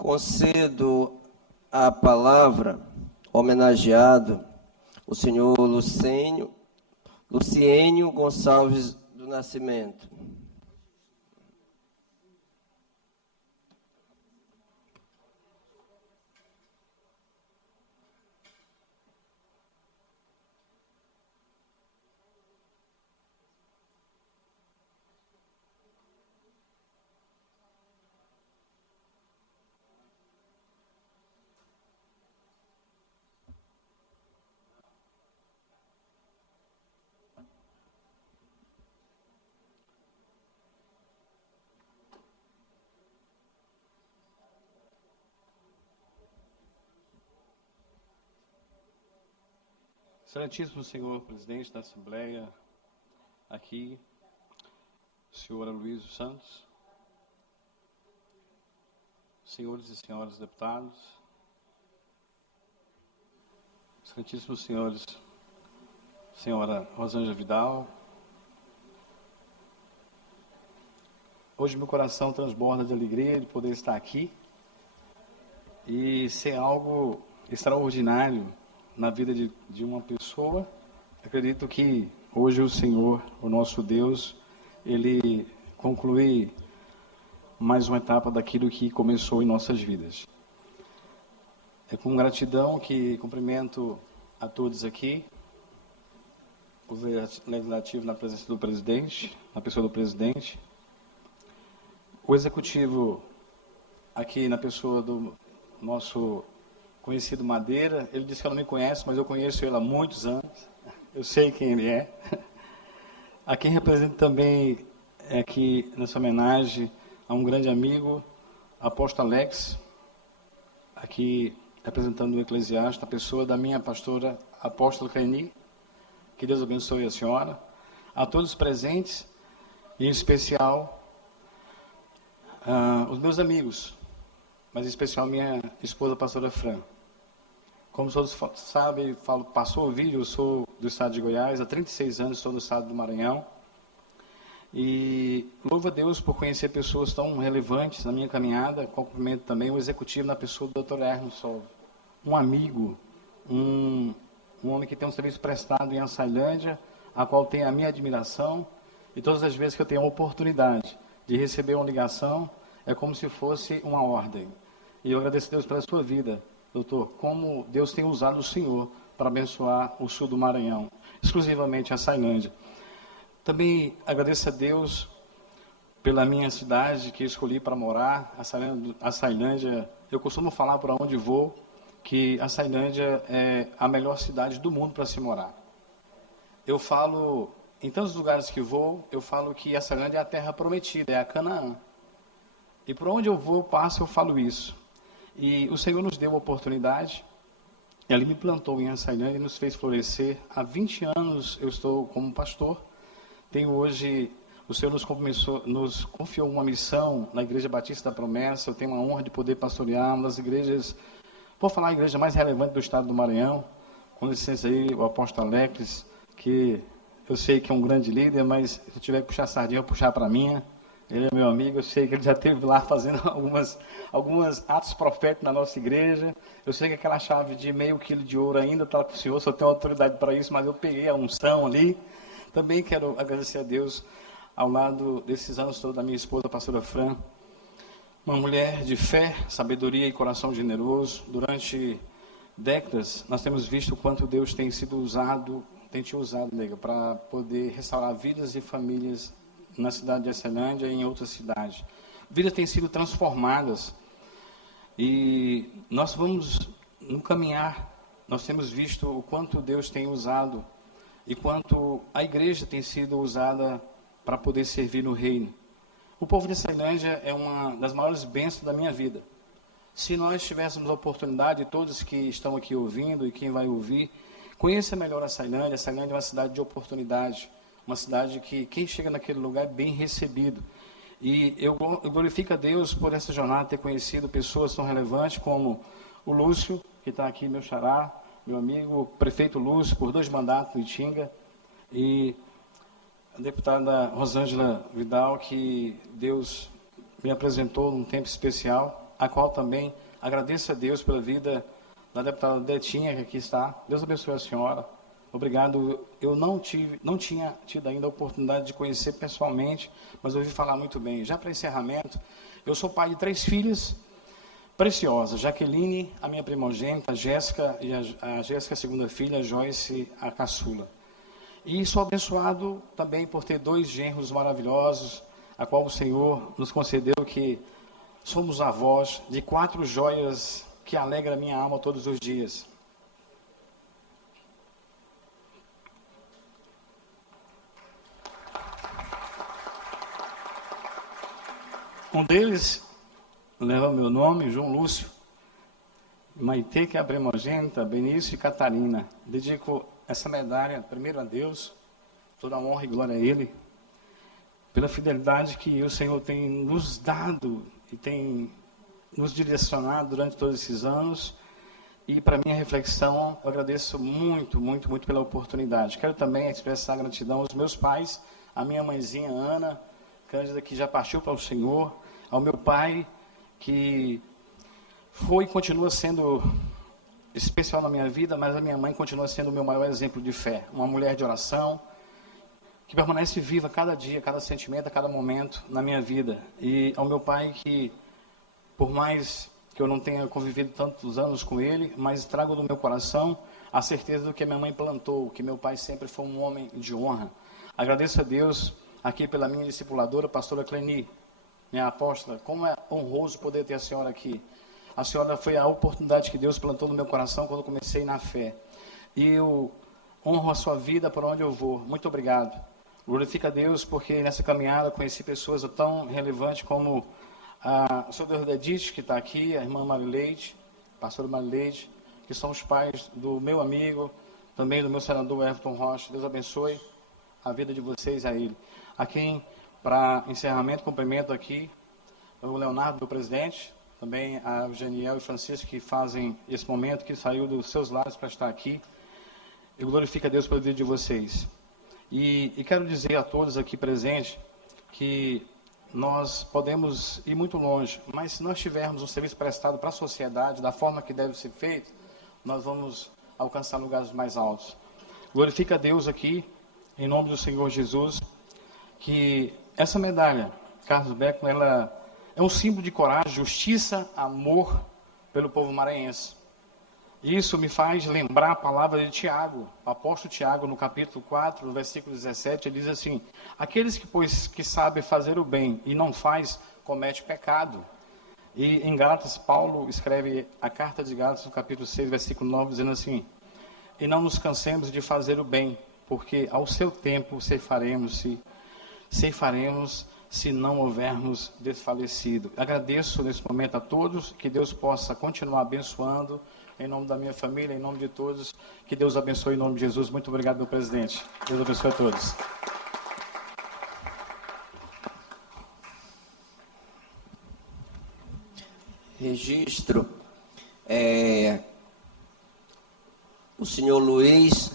Concedo a palavra, homenageado, o senhor Luciênio Gonçalves do Nascimento. Excelentíssimo senhor presidente da Assembleia, aqui, senhor Aloysio Santos, senhores e senhoras deputados, excelentíssimos senhores, senhora Rosângela Vidal, hoje meu coração transborda de alegria de poder estar aqui e ser algo extraordinário na vida de uma pessoa. Acredito que hoje o Senhor, o nosso Deus, Ele conclui mais uma etapa daquilo que começou em nossas vidas. É com gratidão que cumprimento a todos aqui, o Legislativo na presença do presidente, na pessoa do presidente, o Executivo aqui na pessoa do nosso conhecido Madeira. Ele disse que ela não me conhece, mas eu conheço ele há muitos anos. Eu sei quem ele é. A quem represento também aqui nessa homenagem a um grande amigo, apóstolo Alex, aqui representando o eclesiástico, a pessoa da minha pastora, apóstolo Reni. Que Deus abençoe a senhora. A todos os presentes, em especial os meus amigos, mas em especial minha esposa, a pastora Fran. Como todos sabem, passou o vídeo, eu sou do estado de Goiás, há 36 anos estou no estado do Maranhão. E louvo a Deus por conhecer pessoas tão relevantes na minha caminhada. Cumprimento também o executivo na pessoa do Dr. Erno Solves, um amigo, um homem que tem um serviço prestado em Açailândia, a qual tem a minha admiração. E todas as vezes que eu tenho a oportunidade de receber uma ligação, é como se fosse uma ordem. E eu agradeço a Deus pela sua vida, doutor, como Deus tem usado o senhor para abençoar o sul do Maranhão, exclusivamente a Açailândia. Também agradeço a Deus pela minha cidade que escolhi para morar, Açailândia. Eu costumo falar por onde vou que Açailândia é a melhor cidade do mundo para se morar. Eu falo, em tantos lugares que vou, eu falo que Açailândia é a terra prometida, é a Canaã. E por onde eu vou, passo, eu falo isso. E o Senhor nos deu a oportunidade, Ele me plantou em Açailândia e nos fez florescer. Há 20 anos eu estou como pastor. Tenho hoje, o Senhor nos confiou uma missão na Igreja Batista da Promessa. Eu tenho a honra de poder pastorear uma das igrejas, vou falar a igreja mais relevante do estado do Maranhão. Com licença aí, o apóstolo Alex, que eu sei que é um grande líder, mas se eu tiver que puxar a sardinha, eu vou puxar para a minha. Ele é meu amigo, eu sei que ele já esteve lá fazendo alguns atos proféticos na nossa igreja. Eu sei que aquela chave de meio quilo de ouro ainda está com o senhor, só tenho autoridade para isso, mas eu peguei a unção ali. Também quero agradecer a Deus ao lado desses anos todos da minha esposa, a pastora Fran. Uma mulher de fé, sabedoria e coração generoso. Durante décadas, nós temos visto o quanto Deus tem te usado, nega, para poder restaurar vidas e famílias na cidade de Açailândia e em outras cidades. Vidas têm sido transformadas e nós vamos no caminhar, nós temos visto o quanto Deus tem usado e quanto a igreja tem sido usada para poder servir no reino. O povo de Açailândia é uma das maiores bênçãos da minha vida. Se nós tivéssemos a oportunidade, todos que estão aqui ouvindo e quem vai ouvir, conheça melhor Açailândia. Açailândia é uma cidade de oportunidade. Uma cidade que quem chega naquele lugar é bem recebido. E eu glorifico a Deus por essa jornada, ter conhecido pessoas tão relevantes como o Lúcio, que está aqui, meu xará, meu amigo, o prefeito Lúcio, por 2 mandatos no Itinga, e a deputada Rosângela Vidal, que Deus me apresentou num tempo especial, a qual também agradeço a Deus pela vida da deputada Detinha, que aqui está. Deus abençoe a senhora. Obrigado. Eu não tinha tido ainda a oportunidade de conhecer pessoalmente, mas ouvi falar muito bem. Já para encerramento, eu sou pai de 3 filhas preciosas. Jaqueline, a minha primogênita, a Jéssica, e a Jéssica, a segunda filha, a Joyce, a caçula. E sou abençoado também por ter 2 genros maravilhosos, a qual o Senhor nos concedeu, que somos avós de 4 joias que alegram a minha alma todos os dias. Um deles leva meu nome, João Lúcio, Maitê, que é a primogênita, Benício e Catarina. Dedico essa medalha primeiro a Deus, toda a honra e glória a Ele, pela fidelidade que o Senhor tem nos dado e tem nos direcionado durante todos esses anos. E para minha reflexão, eu agradeço muito, muito, muito pela oportunidade. Quero também expressar gratidão aos meus pais, à minha mãezinha Ana Cândida, que já partiu para o Senhor, ao meu pai, que foi e continua sendo especial na minha vida, mas a minha mãe continua sendo o meu maior exemplo de fé. Uma mulher de oração, que permanece viva cada dia, cada sentimento, a cada momento na minha vida. E ao meu pai, que por mais que eu não tenha convivido tantos anos com ele, mas trago no meu coração a certeza do que a minha mãe plantou, que meu pai sempre foi um homem de honra. Agradeço a Deus aqui pela minha discipuladora, a pastora Cleni, minha apóstola. Como é honroso poder ter a senhora aqui. A senhora foi a oportunidade que Deus plantou no meu coração quando eu comecei na fé. E eu honro a sua vida por onde eu vou. Muito obrigado. Glorifica a Deus porque nessa caminhada conheci pessoas tão relevantes como a senhora Edith, que está aqui, a irmã Marileide, a pastora Marileide, que são os pais do meu amigo, também do meu senador Everton Rocha. Deus abençoe a vida de vocês a ele. A quem, para encerramento, cumprimento aqui o Leonardo, meu presidente, também a Eugeniel e Francisco, que fazem esse momento, que saiu dos seus lares para estar aqui. Eu glorifico a Deus pela vida de vocês. E quero dizer a todos aqui presentes que nós podemos ir muito longe, mas se nós tivermos um serviço prestado para a sociedade, da forma que deve ser feito, nós vamos alcançar lugares mais altos. Glorifica a Deus aqui, em nome do Senhor Jesus, que essa medalha, Carlos Beckman, ela é um símbolo de coragem, justiça, amor pelo povo maranhense. Isso me faz lembrar a palavra de Tiago, o apóstolo Tiago, no capítulo 4, no versículo 17, ele diz assim: aqueles que sabem fazer o bem e não faz, comete pecado. E em Gálatas, Paulo escreve a carta de Gálatas, no capítulo 6, versículo 9, dizendo assim: e não nos cansemos de fazer o bem, porque ao seu tempo ceifaremos se não houvermos desfalecido. Agradeço nesse momento a todos, que Deus possa continuar abençoando, em nome da minha família, em nome de todos, que Deus abençoe em nome de Jesus. Muito obrigado, meu presidente. Deus abençoe a todos. Registro. O senhor Luiz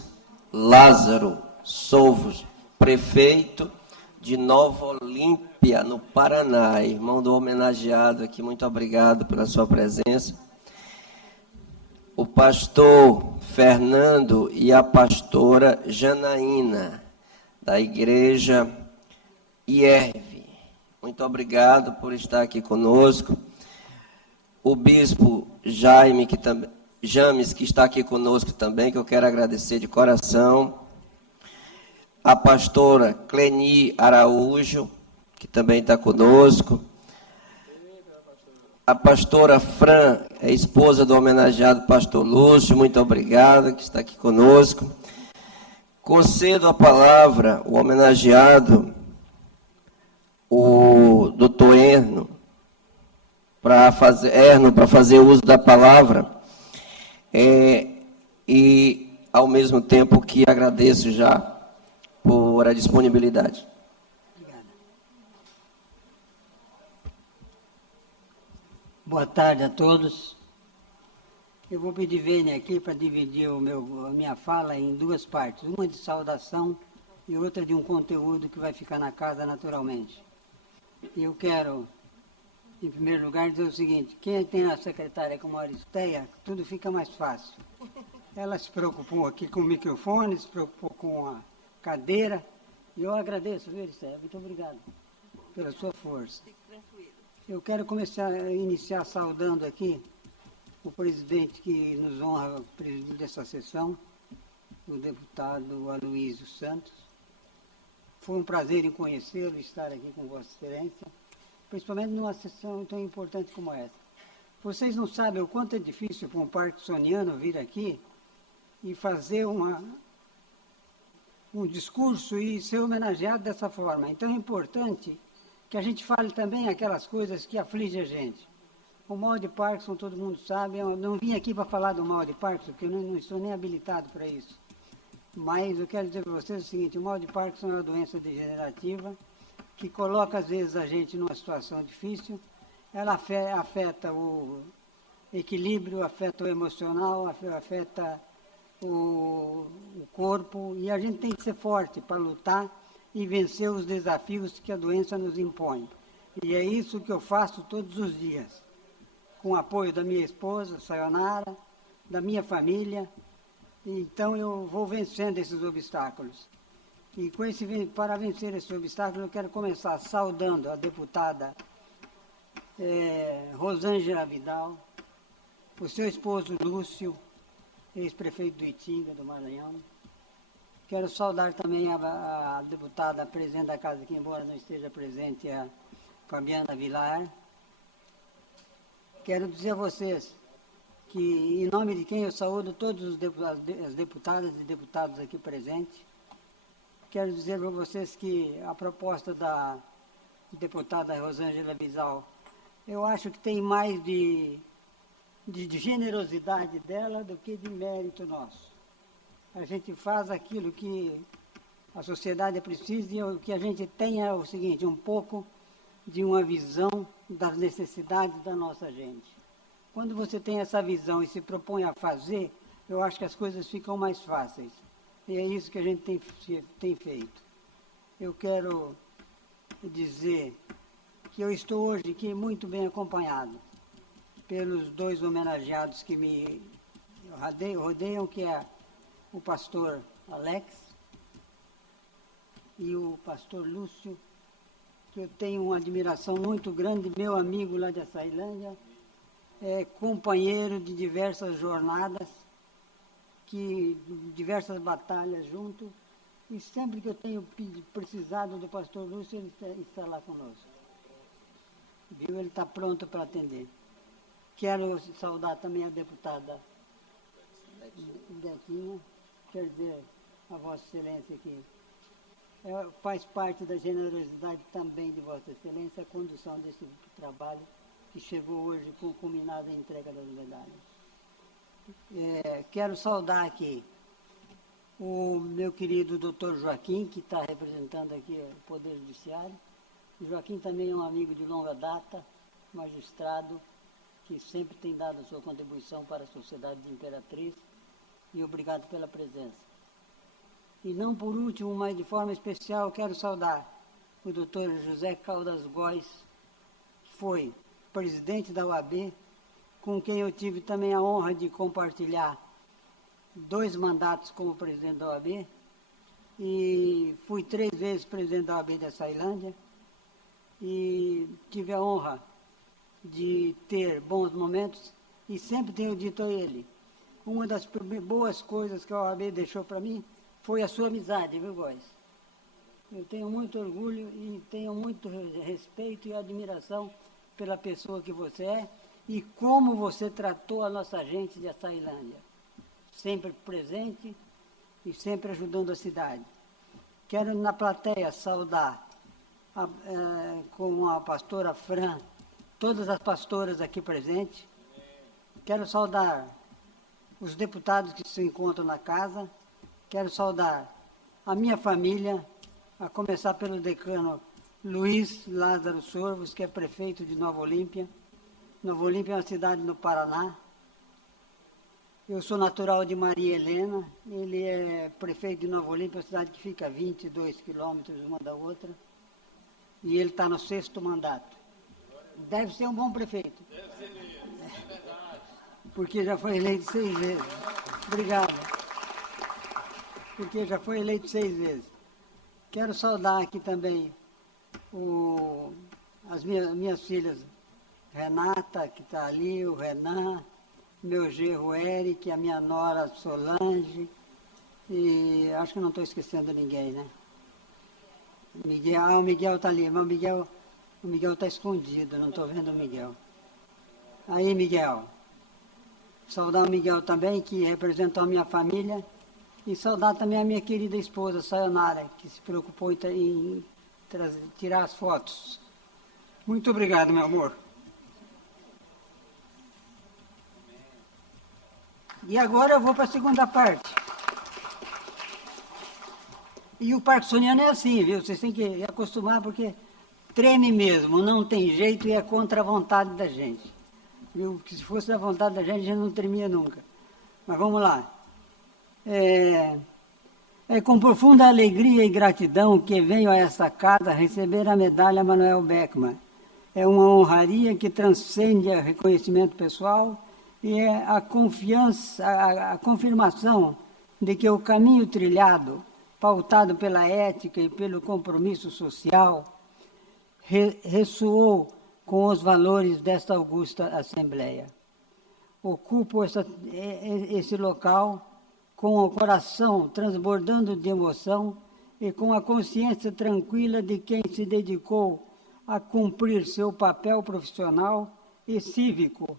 Lázaro Sovos, prefeito de Nova Olímpia, no Paraná. Irmão do homenageado aqui, muito obrigado pela sua presença. O pastor Fernando e a pastora Janaína, da igreja IERV. Muito obrigado por estar aqui conosco. O bispo James, que está aqui conosco também, que eu quero agradecer de coração. A pastora Cleni Araújo, que também está conosco. A pastora Fran, é esposa do homenageado pastor Lúcio, muito obrigado, que está aqui conosco. Concedo a palavra, o homenageado, o doutor Erno, para fazer uso da palavra, e ao mesmo tempo que agradeço já por a disponibilidade. Boa tarde a todos. Eu vou pedir Vênia aqui para dividir a minha fala em duas partes. Uma de saudação e outra de um conteúdo que vai ficar na casa naturalmente. Eu quero, em primeiro lugar, dizer o seguinte: quem tem a secretária como Aristeia, tudo fica mais fácil. Ela se preocupou aqui com o microfone, se preocupou com a cadeira. E eu agradeço, viu, Aristeia? Muito obrigado pela sua força. Fique tranquilo. Eu quero iniciar saudando aqui o presidente que nos honra presidir dessa sessão, o deputado Aloysio Santos. Foi um prazer em conhecê-lo, estar aqui com Vossa Excelência, principalmente numa sessão tão importante como essa. Vocês não sabem o quanto é difícil para um parkinsoniano vir aqui e fazer um discurso e ser homenageado dessa forma. Então é importante que a gente fale também aquelas coisas que afligem a gente. O mal de Parkinson, todo mundo sabe, eu não vim aqui para falar do mal de Parkinson, porque eu não estou nem habilitado para isso. Mas eu quero dizer para vocês o seguinte, o mal de Parkinson é uma doença degenerativa que coloca, às vezes, a gente numa situação difícil. Ela afeta o equilíbrio, afeta o emocional, afeta o corpo, e a gente tem que ser forte para lutar e vencer os desafios que a doença nos impõe. E é isso que eu faço todos os dias, com o apoio da minha esposa, Sayonara, da minha família. Então eu vou vencendo esses obstáculos. E para vencer esses obstáculos, eu quero começar saudando a deputada Rosângela Vidal, o seu esposo Lúcio, ex-prefeito do Itinga, do Maranhão. Quero saudar também a deputada presidente da casa, que embora não esteja presente, a Fabiana Vilar. Quero dizer a vocês que, em nome de quem eu saúdo todos as deputadas e deputados aqui presentes, quero dizer para vocês que a proposta da deputada Rosângela Vidal, eu acho que tem mais de generosidade dela do que de mérito nosso. A gente faz aquilo que a sociedade precisa, e o que a gente tem é o seguinte, um pouco de uma visão das necessidades da nossa gente. Quando você tem essa visão e se propõe a fazer, eu acho que as coisas ficam mais fáceis. E é isso que a gente tem feito. Eu quero dizer que eu estou hoje aqui muito bem acompanhado pelos dois homenageados que me rodeiam, que é o pastor Alex e o pastor Lúcio, que eu tenho uma admiração muito grande, meu amigo lá de Açailândia, companheiro de diversas jornadas, diversas batalhas junto, e sempre que eu tenho precisado do pastor Lúcio, ele está lá conosco. Viu? Ele está pronto para atender. Quero saudar também a deputada Betinha, quer dizer, a Vossa Excelência que faz parte da generosidade também de Vossa Excelência a condução desse trabalho que chegou hoje com culminada a entrega das medalhas. Quero saudar aqui o meu querido doutor Joaquim, que está representando aqui o Poder Judiciário. O Joaquim também é um amigo de longa data, magistrado, que sempre tem dado a sua contribuição para a sociedade de Imperatriz, e obrigado pela presença. E não por último, mas de forma especial, quero saudar o doutor José Caldas Góes, que foi presidente da OAB, com quem eu tive também a honra de compartilhar 2 mandatos como presidente da OAB, e fui 3 vezes presidente da OAB da Açailândia, e tive a honra de ter bons momentos, e sempre tenho dito a ele, uma das boas coisas que a OAB deixou para mim foi a sua amizade, viu, Góes? Eu tenho muito orgulho e tenho muito respeito e admiração pela pessoa que você é e como você tratou a nossa gente de Açailândia. Sempre presente e sempre ajudando a cidade. Quero, na plateia, saudar com a pastora Fran, todas as pastoras aqui presentes. Quero saudar os deputados que se encontram na casa. Quero saudar a minha família, a começar pelo decano Luiz Lázaro Sorvos, que é prefeito de Nova Olímpia. Nova Olímpia é uma cidade no Paraná. Eu sou natural de Maria Helena, ele é prefeito de Nova Olímpia, uma cidade que fica a 22 quilômetros uma da outra, e ele está no 6º mandato. Deve ser um bom prefeito. Deve ser mesmo, é verdade. Porque já foi eleito 6 vezes. Obrigado. Porque já foi eleito 6 vezes. Quero saudar aqui também as minhas filhas, Renata, que está ali, o Renan, meu genro Eric, a minha nora Solange, e acho que não estou esquecendo ninguém, né? O Miguel está ali, mas o Miguel está escondido, não estou vendo o Miguel. Aí, Miguel. Saudar o Miguel também, que representou a minha família, e saudar também a minha querida esposa, Sayonara, que se preocupou em tirar as fotos. Muito obrigado, meu amor. E agora eu vou para a segunda parte. E o parkinsoniano é assim, viu? Vocês têm que acostumar, porque treme mesmo, não tem jeito e é contra a vontade da gente. Viu? Porque se fosse a vontade da gente, a gente não tremia nunca. Mas vamos lá. É com profunda alegria e gratidão que venho a esta casa receber a medalha Manuel Beckmann. É uma honraria que transcende o reconhecimento pessoal e é a confiança, a confirmação de que o caminho trilhado, pautado pela ética e pelo compromisso social, ressoou com os valores desta augusta Assembleia. Ocupo esse local com o coração transbordando de emoção e com a consciência tranquila de quem se dedicou a cumprir seu papel profissional e cívico.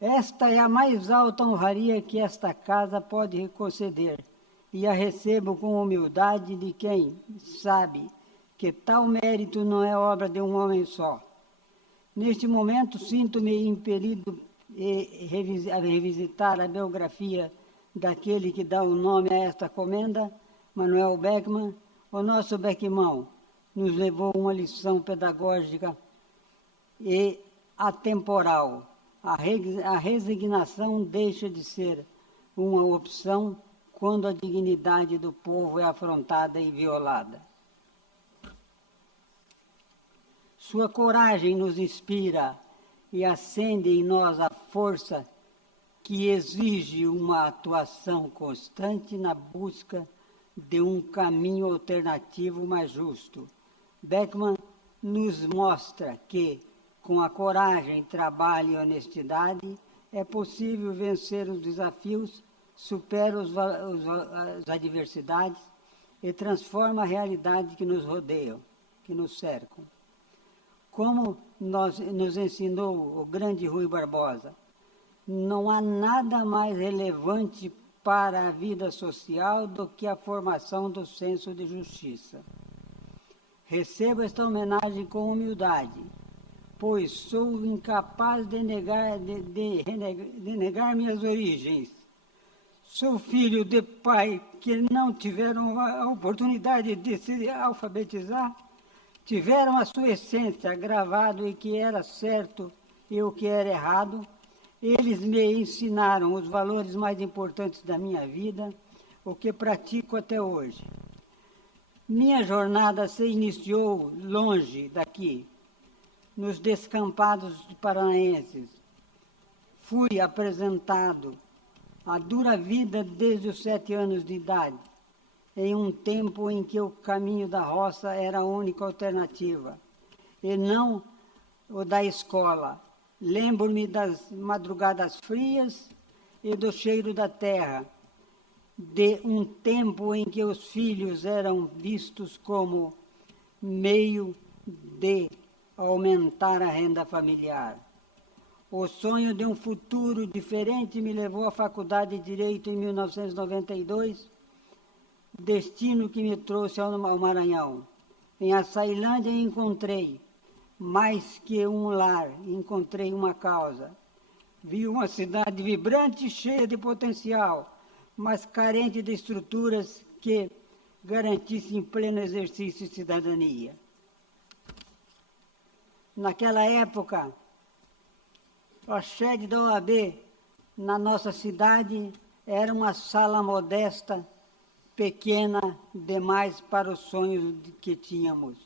Esta é a mais alta honraria que esta casa pode conceder, e a recebo com humildade de quem sabe que tal mérito não é obra de um homem só. Neste momento, sinto-me impelido a revisitar a biografia daquele que dá o nome a esta comenda, Manuel Beckmann. O nosso Beckmão nos levou uma lição pedagógica e atemporal. A resignação deixa de ser uma opção quando a dignidade do povo é afrontada e violada. Sua coragem nos inspira e acende em nós a força que exige uma atuação constante na busca de um caminho alternativo mais justo. Beckmann nos mostra que, com a coragem, trabalho e honestidade, é possível vencer os desafios, supera as adversidades e transforma a realidade que nos rodeia, que nos cercam. Como nos ensinou o grande Rui Barbosa, não há nada mais relevante para a vida social do que a formação do senso de justiça. Recebo esta homenagem com humildade, pois sou incapaz de negar minhas origens. Sou filho de pai que não tiveram a oportunidade de se alfabetizar, tiveram a sua essência gravado e que era certo e o que era errado. Eles me ensinaram os valores mais importantes da minha vida, o que pratico até hoje. Minha jornada se iniciou longe daqui, nos descampados paranaenses. Fui apresentado à dura vida desde os 7 anos de idade, em um tempo em que o caminho da roça era a única alternativa, e não o da escola. Lembro-me das madrugadas frias e do cheiro da terra, de um tempo em que os filhos eram vistos como meio de aumentar a renda familiar. O sonho de um futuro diferente me levou à Faculdade de Direito em 1992, destino que me trouxe ao Maranhão. Em Açailândia encontrei mais que um lar, encontrei uma causa. Vi uma cidade vibrante e cheia de potencial, mas carente de estruturas que garantissem pleno exercício de cidadania. Naquela época, a sede da OAB na nossa cidade era uma sala modesta, pequena demais para os sonhos que tínhamos.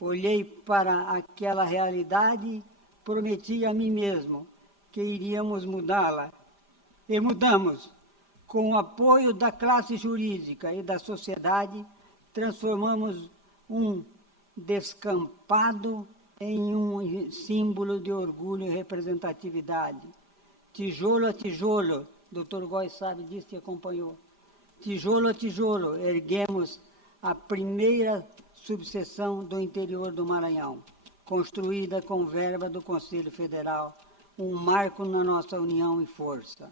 Olhei para aquela realidade, prometi a mim mesmo que iríamos mudá-la. E mudamos. Com o apoio da classe jurídica e da sociedade, transformamos um descampado em um símbolo de orgulho e representatividade. Tijolo a tijolo, Dr. Góes sabe disso e acompanhou. Tijolo a tijolo, erguemos a primeira subseção do interior do Maranhão, construída com verba do Conselho Federal, um marco na nossa união e força.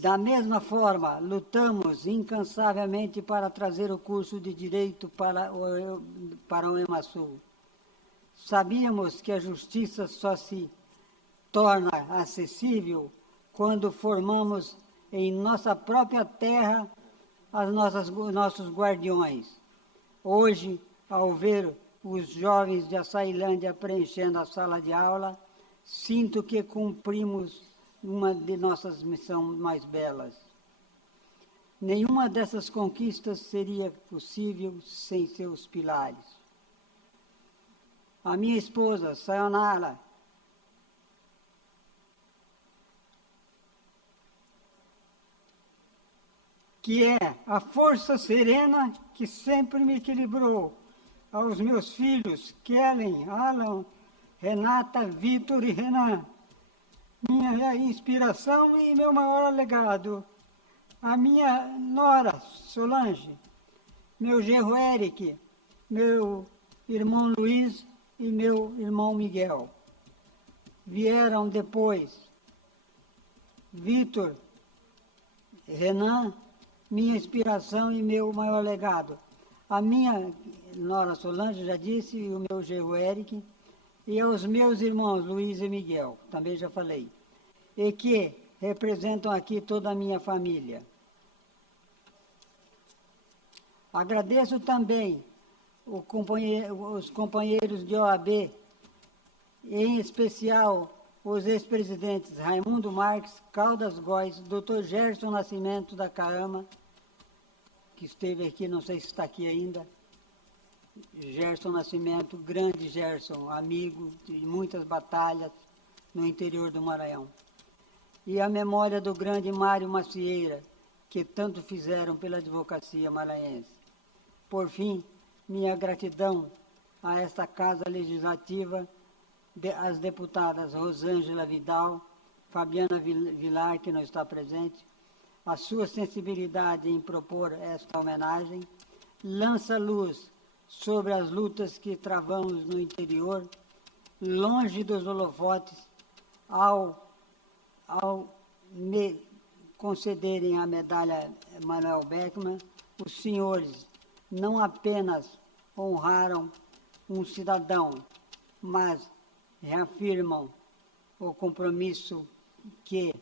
Da mesma forma, lutamos incansavelmente para trazer o curso de Direito para o EMASUL. Sabíamos que a justiça só se torna acessível quando formamos em nossa própria terra nossos guardiões. Hoje, ao ver os jovens de Açailândia preenchendo a sala de aula, sinto que cumprimos uma de nossas missões mais belas. Nenhuma dessas conquistas seria possível sem seus pilares. A minha esposa, Sayonara, que é a força serena que sempre me equilibrou, aos meus filhos, Kellen, Alan, Renata, Vitor e Renan, minha inspiração e meu maior legado, a minha nora, Solange, meu genro Eric, meu irmão Luiz e meu irmão Miguel. Vieram depois Vitor, Renan, minha inspiração e meu maior legado. A minha nora Solange, já disse, e o meu genro Eric, e aos meus irmãos Luiz e Miguel, também já falei, e que representam aqui toda a minha família. Agradeço também os companheiros de OAB, em especial os ex-presidentes Raimundo Marques, Caldas Góes, Dr. Gerson Nascimento da CAAMA, que esteve aqui, não sei se está aqui ainda, Gerson Nascimento, grande Gerson, amigo de muitas batalhas no interior do Maranhão. E a memória do grande Mário Macieira, que tanto fizeram pela advocacia maranhense. Por fim, minha gratidão a esta Casa Legislativa, as deputadas Rosângela Vidal, Fabiana Vilar, que não está presente, a sua sensibilidade em propor esta homenagem, lança luz sobre as lutas que travamos no interior, longe dos holofotes, ao me concederem a medalha Manuel Beckmann, os senhores não apenas honraram um cidadão, mas reafirmam o compromisso que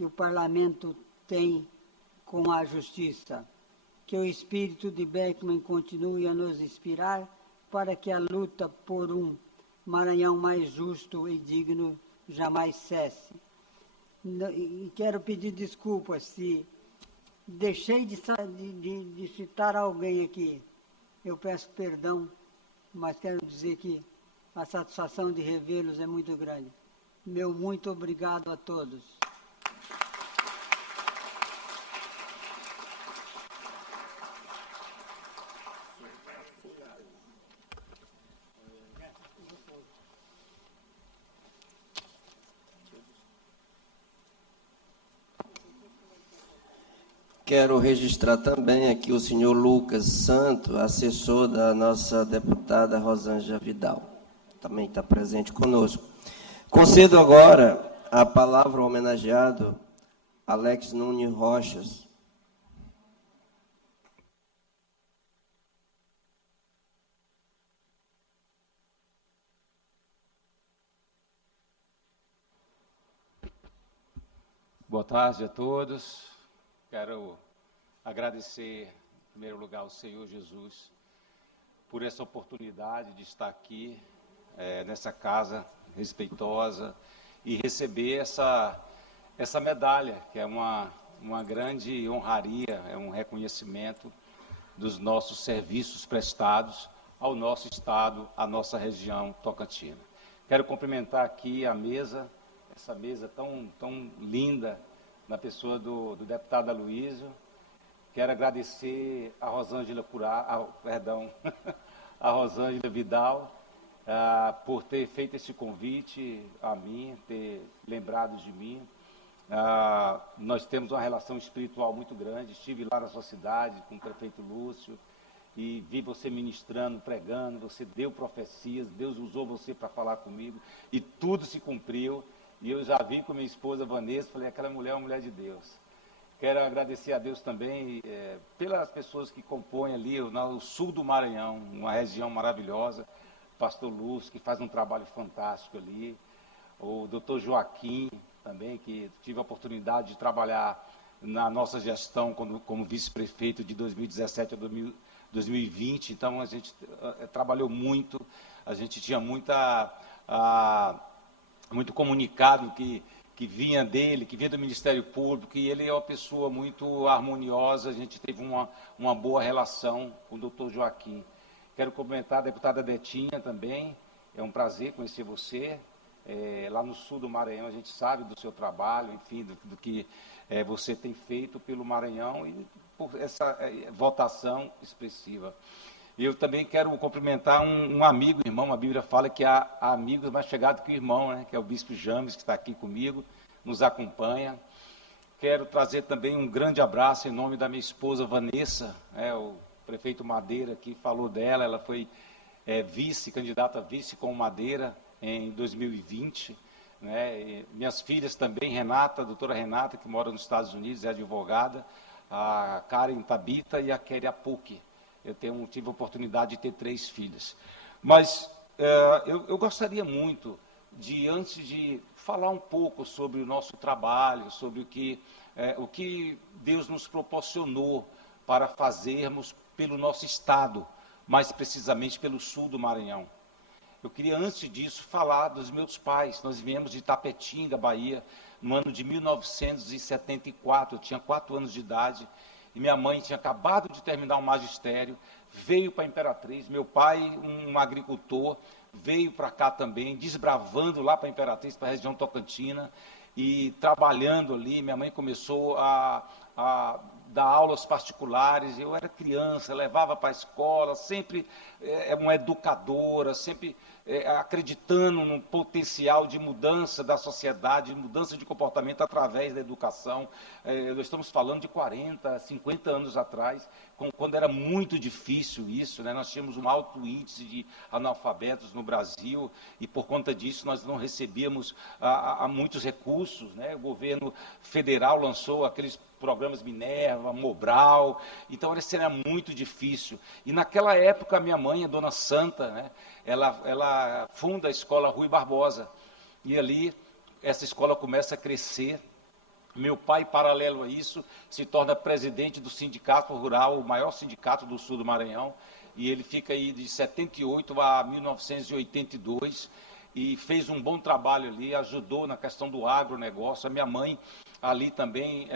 o Parlamento tem com a justiça. Que o espírito de Beckmann continue a nos inspirar para que a luta por um Maranhão mais justo e digno jamais cesse. E quero pedir desculpas se deixei de citar alguém aqui. Eu peço perdão, mas quero dizer que a satisfação de revê-los é muito grande. Meu muito obrigado a todos. Quero registrar também aqui o senhor Lucas Santos, assessor da nossa deputada Rosângela Vidal. Também está presente conosco. Concedo agora a palavra ao homenageado Alex Nunes Rochas. Boa tarde a todos. Quero agradecer, em primeiro lugar, ao Senhor Jesus por essa oportunidade de estar aqui, nessa casa respeitosa, e receber essa medalha, que é uma grande honraria, é um reconhecimento dos nossos serviços prestados ao nosso estado, à nossa região Tocantina. Quero cumprimentar aqui a mesa, essa mesa tão linda, na pessoa do deputado Aloysio. Quero agradecer a Rosângela a Rosângela Vidal, por ter feito esse convite a mim, ter lembrado de mim. Nós temos uma relação espiritual muito grande. Estive lá na sua cidade com o prefeito Lúcio e vi você ministrando, pregando, você deu profecias, Deus usou você para falar comigo e tudo se cumpriu. E eu já vi com minha esposa Vanessa, falei, aquela mulher é uma mulher de Deus. Quero agradecer a Deus também pelas pessoas que compõem ali o sul do Maranhão, uma região maravilhosa. Pastor Lúcio, que faz um trabalho fantástico ali. o doutor Joaquim também, que tive a oportunidade de trabalhar na nossa gestão como vice-prefeito de 2017 a 2020, então a gente trabalhou muito, a gente tinha muito comunicado que vinha dele, que vinha do Ministério Público, e ele é uma pessoa muito harmoniosa, a gente teve uma boa relação com o doutor Joaquim. Quero cumprimentar a deputada Detinha também, é um prazer conhecer você. Lá no sul do Maranhão, a gente sabe do seu trabalho, enfim, do que você tem feito pelo Maranhão e por essa votação expressiva. Eu também quero cumprimentar um amigo, irmão, a Bíblia fala que há amigos mais chegados que o irmão, né, que é o Bispo James, que está aqui comigo, nos acompanha. Quero trazer também um grande abraço em nome da minha esposa Vanessa, o prefeito Madeira, que falou dela, ela foi candidata a vice com Madeira, em 2020, né? Minhas filhas também, Renata, a doutora Renata, que mora nos Estados Unidos, é advogada, a Karen Tabita e a Kéria Puc. Eu tive a oportunidade de ter 3 filhas. Mas eu gostaria muito de, antes de falar um pouco sobre o nosso trabalho, sobre o que Deus nos proporcionou para fazermos pelo nosso estado, mais precisamente pelo sul do Maranhão. Eu queria, antes disso, falar dos meus pais. Nós viemos de Tapetinga, Bahia, no ano de 1974. Eu tinha 4 anos de idade e minha mãe tinha acabado de terminar o magistério, veio para a Imperatriz. Meu pai, um agricultor, veio para cá também, desbravando lá para a Imperatriz, para a região Tocantina, e trabalhando ali. Minha mãe começou a dar aulas particulares. Eu era criança, levava para a escola, sempre uma educadora, sempre acreditando no potencial de mudança da sociedade, de mudança de comportamento através da educação. Nós estamos falando de 40, 50 anos atrás, quando era muito difícil isso, né? Nós tínhamos um alto índice de analfabetos no Brasil e, por conta disso, nós não recebíamos muitos recursos, né? O governo federal lançou aqueles programas Minerva, Mobral, então isso era muito difícil. E naquela época, a minha mãe, a dona Santa, né, ela funda a escola Rui Barbosa, e ali essa escola começa a crescer. Meu pai, paralelo a isso, se torna presidente do Sindicato Rural, o maior sindicato do sul do Maranhão, e ele fica aí de 78 a 1982, e fez um bom trabalho ali, ajudou na questão do agronegócio. A minha mãe, ali também,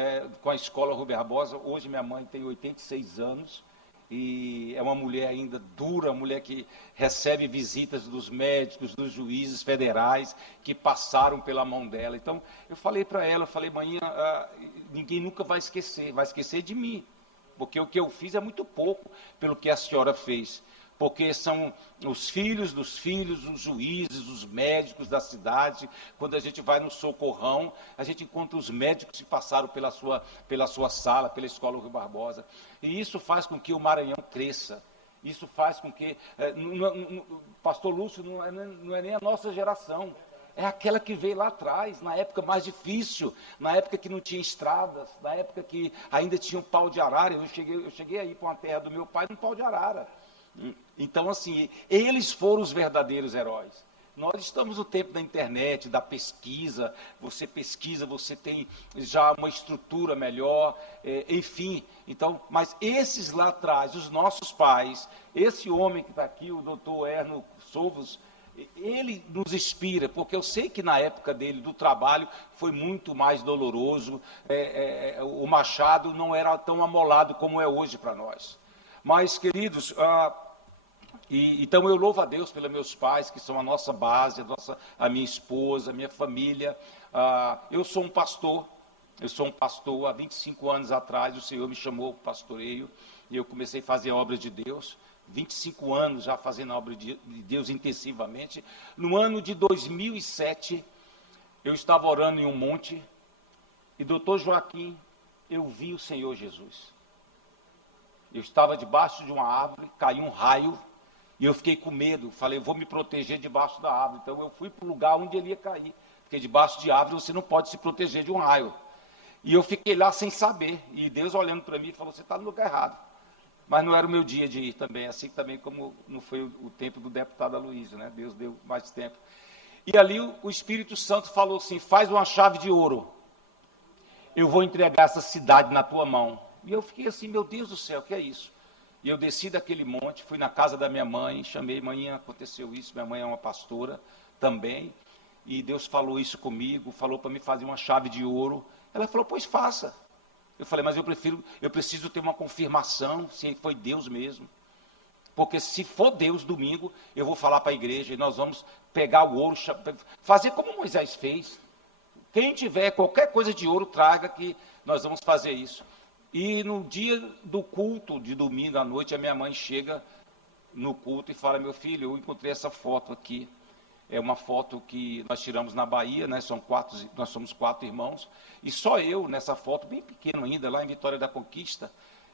com a escola Rui Barbosa, hoje minha mãe tem 86 anos, e é uma mulher ainda dura, uma mulher que recebe visitas dos médicos, dos juízes federais, que passaram pela mão dela. Então, eu falei para ela, mãe, ninguém nunca vai esquecer de mim, porque o que eu fiz é muito pouco pelo que a senhora fez. Porque são os filhos dos filhos, os juízes, os médicos da cidade. Quando a gente vai no Socorrão, a gente encontra os médicos que passaram pela sua sala, pela Escola Rui Barbosa. E isso faz com que o Maranhão cresça. Isso faz com que... Pastor Lúcio não é nem a nossa geração. É aquela que veio lá atrás, na época mais difícil, na época que não tinha estradas, na época que ainda tinha um pau de arara. Eu cheguei aí para uma terra do meu pai num pau de arara. Então, assim, eles foram os verdadeiros heróis. Nós estamos no tempo da internet, da pesquisa. Você pesquisa, você tem já uma estrutura melhor, enfim. Então, mas esses lá atrás, os nossos pais, esse homem que está aqui, o doutor Erno Sovos, ele nos inspira, porque eu sei que na época dele, do trabalho, foi muito mais doloroso. O machado não era tão amolado como é hoje para nós. Mas, queridos, então eu louvo a Deus pelos meus pais, que são a nossa base, a minha esposa, a minha família. Eu sou um pastor, há 25 anos atrás o Senhor me chamou para o pastoreio e eu comecei a fazer a obra de Deus. 25 anos já fazendo a obra de Deus intensivamente. No ano de 2007, eu estava orando em um monte e, doutor Joaquim, eu vi o Senhor Jesus. Eu estava debaixo de uma árvore, caiu um raio, e eu fiquei com medo. Falei, vou me proteger debaixo da árvore. Então eu fui para o lugar onde ele ia cair. Porque debaixo de árvore você não pode se proteger de um raio. E eu fiquei lá sem saber. E Deus olhando para mim falou, você está no lugar errado. Mas não era o meu dia de ir também, assim também como não foi o tempo do deputado Aloysio, né? Deus deu mais tempo. E ali o Espírito Santo falou assim, faz uma chave de ouro. Eu vou entregar essa cidade na tua mão. E eu fiquei assim, meu Deus do céu, o que é isso? E eu desci daquele monte, fui na casa da minha mãe, chamei, mãe, aconteceu isso, minha mãe é uma pastora também, e Deus falou isso comigo, falou para mim fazer uma chave de ouro. Ela falou, pois faça. Eu falei, mas eu preciso ter uma confirmação, se foi Deus mesmo. Porque se for Deus, domingo, eu vou falar para a igreja, e nós vamos pegar o ouro, fazer como Moisés fez. Quem tiver qualquer coisa de ouro, traga, que nós vamos fazer isso. E no dia do culto, de domingo à noite, a minha mãe chega no culto e fala, meu filho, eu encontrei essa foto aqui. É uma foto que nós tiramos na Bahia, né? Nós somos 4 irmãos, e só eu, nessa foto, bem pequeno ainda, lá em Vitória da Conquista,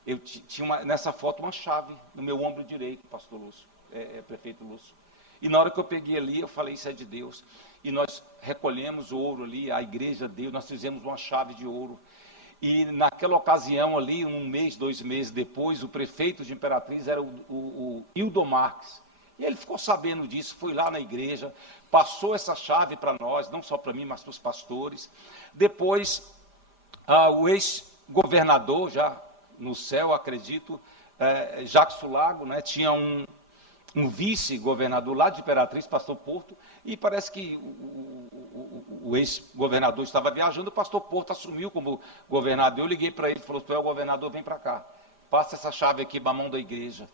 eu tinha nessa foto uma chave no meu ombro direito, pastor Lúcio, prefeito Lúcio. E na hora que eu peguei ali, eu falei, isso é de Deus. E nós recolhemos o ouro ali, a igreja deu, nós fizemos uma chave de ouro. E naquela ocasião ali, 1 mês, 2 meses depois, o prefeito de Imperatriz era o Hildo Marques. E ele ficou sabendo disso, foi lá na igreja, passou essa chave para nós, não só para mim, mas para os pastores. Depois, o ex-governador, já no céu, acredito, Jacques Sulago, né, tinha um vice-governador lá de Imperatriz, pastor Porto, e parece que o ex-governador estava viajando, o pastor Porto assumiu como governador. Eu liguei para ele e falei, tu é o governador, vem para cá, passa essa chave aqui para a mão da igreja.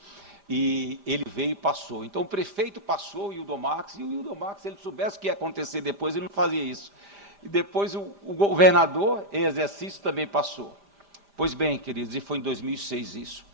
E ele veio e passou. Então o prefeito passou, o Hildo Marques, e o Hildo Marques, se ele soubesse o que ia acontecer depois, ele não fazia isso. E depois o governador em exercício também passou. Pois bem, queridos, e foi em 2006 isso.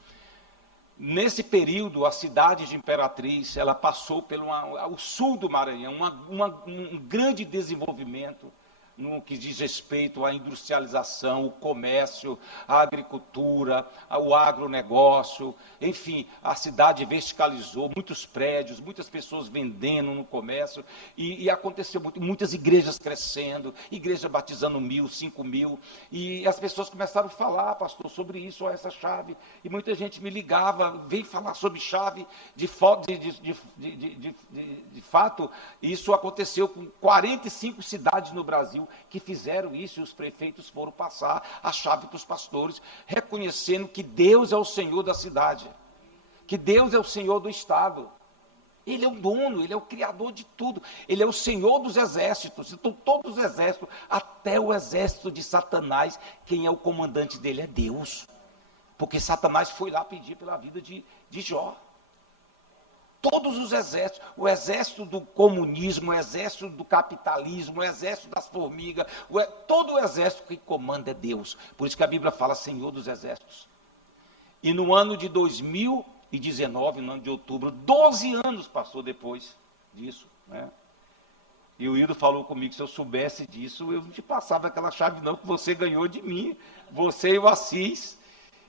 Nesse período, a cidade de Imperatriz, ela passou pelo o sul do Maranhão, um grande desenvolvimento no que diz respeito à industrialização, o comércio, a agricultura, o agronegócio, enfim, a cidade verticalizou, muitos prédios, muitas pessoas vendendo no comércio, e aconteceu muitas igrejas crescendo, igreja batizando 1.000, 5.000, e as pessoas começaram a falar, pastor, sobre isso, essa chave, e muita gente me ligava, veio falar sobre chave, de fato, isso aconteceu com 45 cidades no Brasil, que fizeram isso, e os prefeitos foram passar a chave para os pastores, reconhecendo que Deus é o Senhor da cidade, que Deus é o Senhor do Estado. Ele é o dono, Ele é o Criador de tudo, Ele é o Senhor dos exércitos. Então todos os exércitos, até o exército de Satanás, quem é o comandante dele é Deus, porque Satanás foi lá pedir pela vida de Jó. Todos os exércitos, o exército do comunismo, o exército do capitalismo, o exército das formigas, todo o exército que comanda é Deus. Por isso que a Bíblia fala Senhor dos exércitos. E no ano de 2019, no ano de outubro, 12 anos passou depois disso, né? E o Hildo falou comigo, se eu soubesse disso, eu não te passava aquela chave não, que você ganhou de mim, você e o Assis.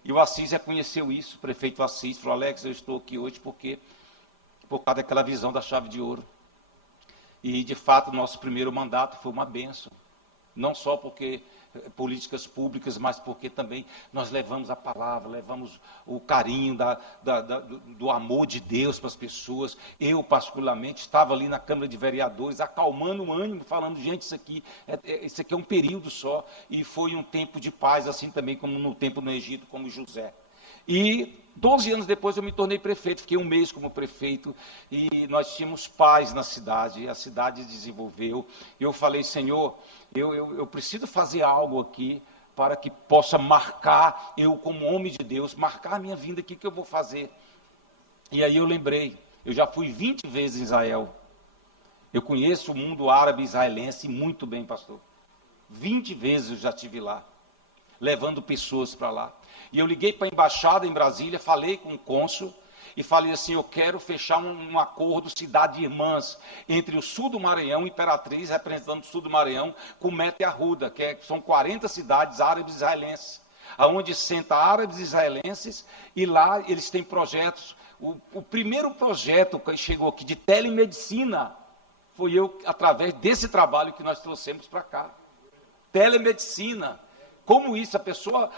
E o Assis reconheceu isso, o prefeito Assis falou, Alex, eu estou aqui hoje por causa daquela visão da chave de ouro. E, de fato, o nosso primeiro mandato foi uma bênção. Não só porque políticas públicas, mas porque também nós levamos a palavra, levamos o carinho do amor de Deus para as pessoas. Eu, particularmente, estava ali na Câmara de Vereadores, acalmando o ânimo, falando, gente, isso aqui é um período só. E foi um tempo de paz, assim também como no tempo no Egito, como José. E 12 anos depois eu me tornei prefeito, fiquei 1 mês como prefeito, e nós tínhamos paz na cidade, a cidade desenvolveu, e eu falei, Senhor, eu preciso fazer algo aqui, para que possa marcar, eu como homem de Deus, marcar a minha vinda aqui, que eu vou fazer. E aí eu lembrei, eu já fui 20 vezes em Israel, eu conheço o mundo árabe israelense muito bem, pastor, 20 vezes eu já estive lá, levando pessoas para lá. E eu liguei para a embaixada em Brasília, falei com o cônsul e falei assim, eu quero fechar um acordo cidade irmãs entre o sul do Maranhão, Imperatriz, representando o sul do Maranhão, com Meta e Arruda, são 40 cidades árabes israelenses, aonde senta árabes israelenses, e lá eles têm projetos. O primeiro projeto que chegou aqui de telemedicina foi através desse trabalho que nós trouxemos para cá. Telemedicina. Como isso? A pessoa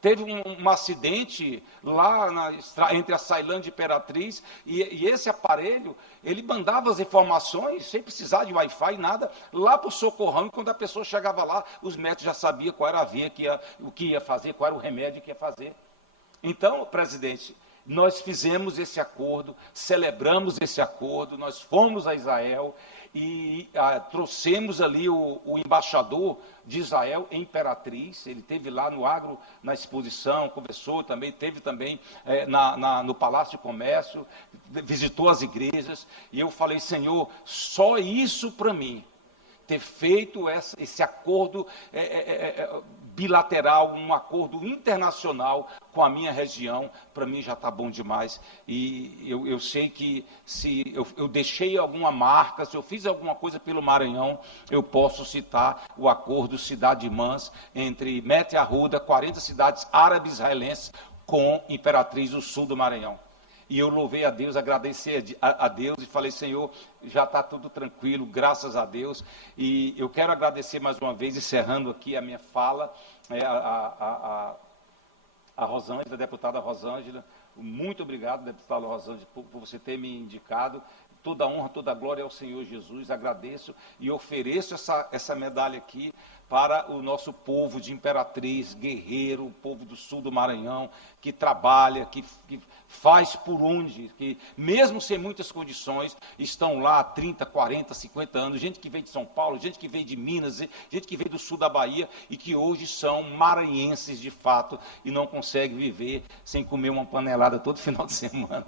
teve um acidente lá entre a Ceilândia e Imperatriz, e esse aparelho, ele mandava as informações, sem precisar de Wi-Fi, nada, lá para o socorrão, e quando a pessoa chegava lá, os médicos já sabiam qual era a via, o que ia fazer, qual era o remédio que ia fazer. Então, presidente, nós fizemos esse acordo, celebramos esse acordo, nós fomos a Israel e trouxemos ali o embaixador de Israel em Imperatriz. Ele esteve lá no Agro, na exposição, conversou também, esteve também no Palácio de Comércio, visitou as igrejas, e eu falei, Senhor, só isso para mim, ter feito esse acordo bilateral, um acordo internacional com a minha região, para mim já está bom demais. E eu sei que se eu deixei alguma marca, se eu fiz alguma coisa pelo Maranhão, eu posso citar o acordo Cidade Mãs, entre Mete Arruda, 40 cidades árabes israelenses, com Imperatriz, o sul do Maranhão. E eu louvei a Deus, agradeci a Deus e falei, Senhor, já está tudo tranquilo, graças a Deus. E eu quero agradecer mais uma vez, encerrando aqui a minha fala, a Rosângela, a deputada Rosângela. Muito obrigado, deputada Rosângela, por você ter me indicado. Toda a honra, toda a glória ao Senhor Jesus, agradeço e ofereço essa medalha aqui para o nosso povo de Imperatriz, guerreiro, o povo do sul do Maranhão, que trabalha, que faz por onde, que mesmo sem muitas condições, estão lá há 30, 40, 50 anos, gente que veio de São Paulo, gente que veio de Minas, gente que veio do sul da Bahia e que hoje são maranhenses de fato e não conseguem viver sem comer uma panelada todo final de semana.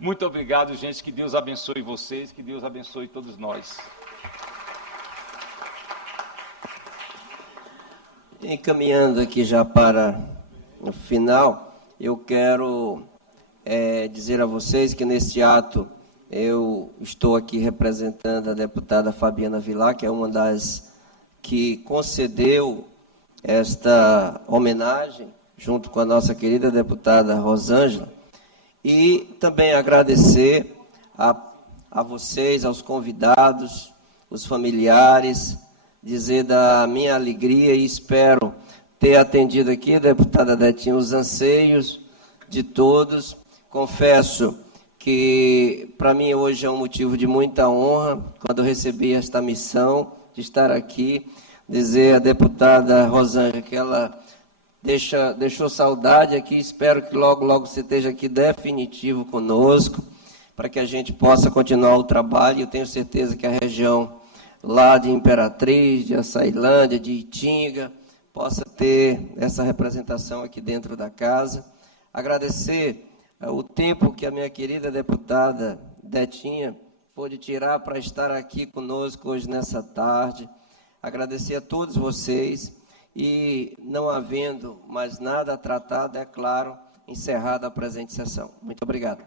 Muito obrigado, gente, que Deus abençoe vocês, que Deus abençoe todos nós. Encaminhando aqui já para o final, eu quero dizer a vocês que neste ato eu estou aqui representando a deputada Fabiana Vilar, que é uma das que concedeu esta homenagem, junto com a nossa querida deputada Rosângela, e também agradecer a vocês, aos convidados, os familiares, dizer da minha alegria e espero ter atendido aqui, deputada Detinha, os anseios de todos. Confesso que para mim hoje é um motivo de muita honra, quando eu recebi esta missão de estar aqui, dizer à deputada Rosângela que ela deixou saudade aqui, espero que logo, logo você esteja aqui definitivo conosco, para que a gente possa continuar o trabalho. Eu tenho certeza que a região lá de Imperatriz, de Açailândia, de Itinga, possa ter essa representação aqui dentro da casa. Agradecer o tempo que a minha querida deputada Detinha pôde tirar para estar aqui conosco hoje nessa tarde. Agradecer a todos vocês e, não havendo mais nada a tratar, declaro encerrada a presente sessão. Muito obrigado.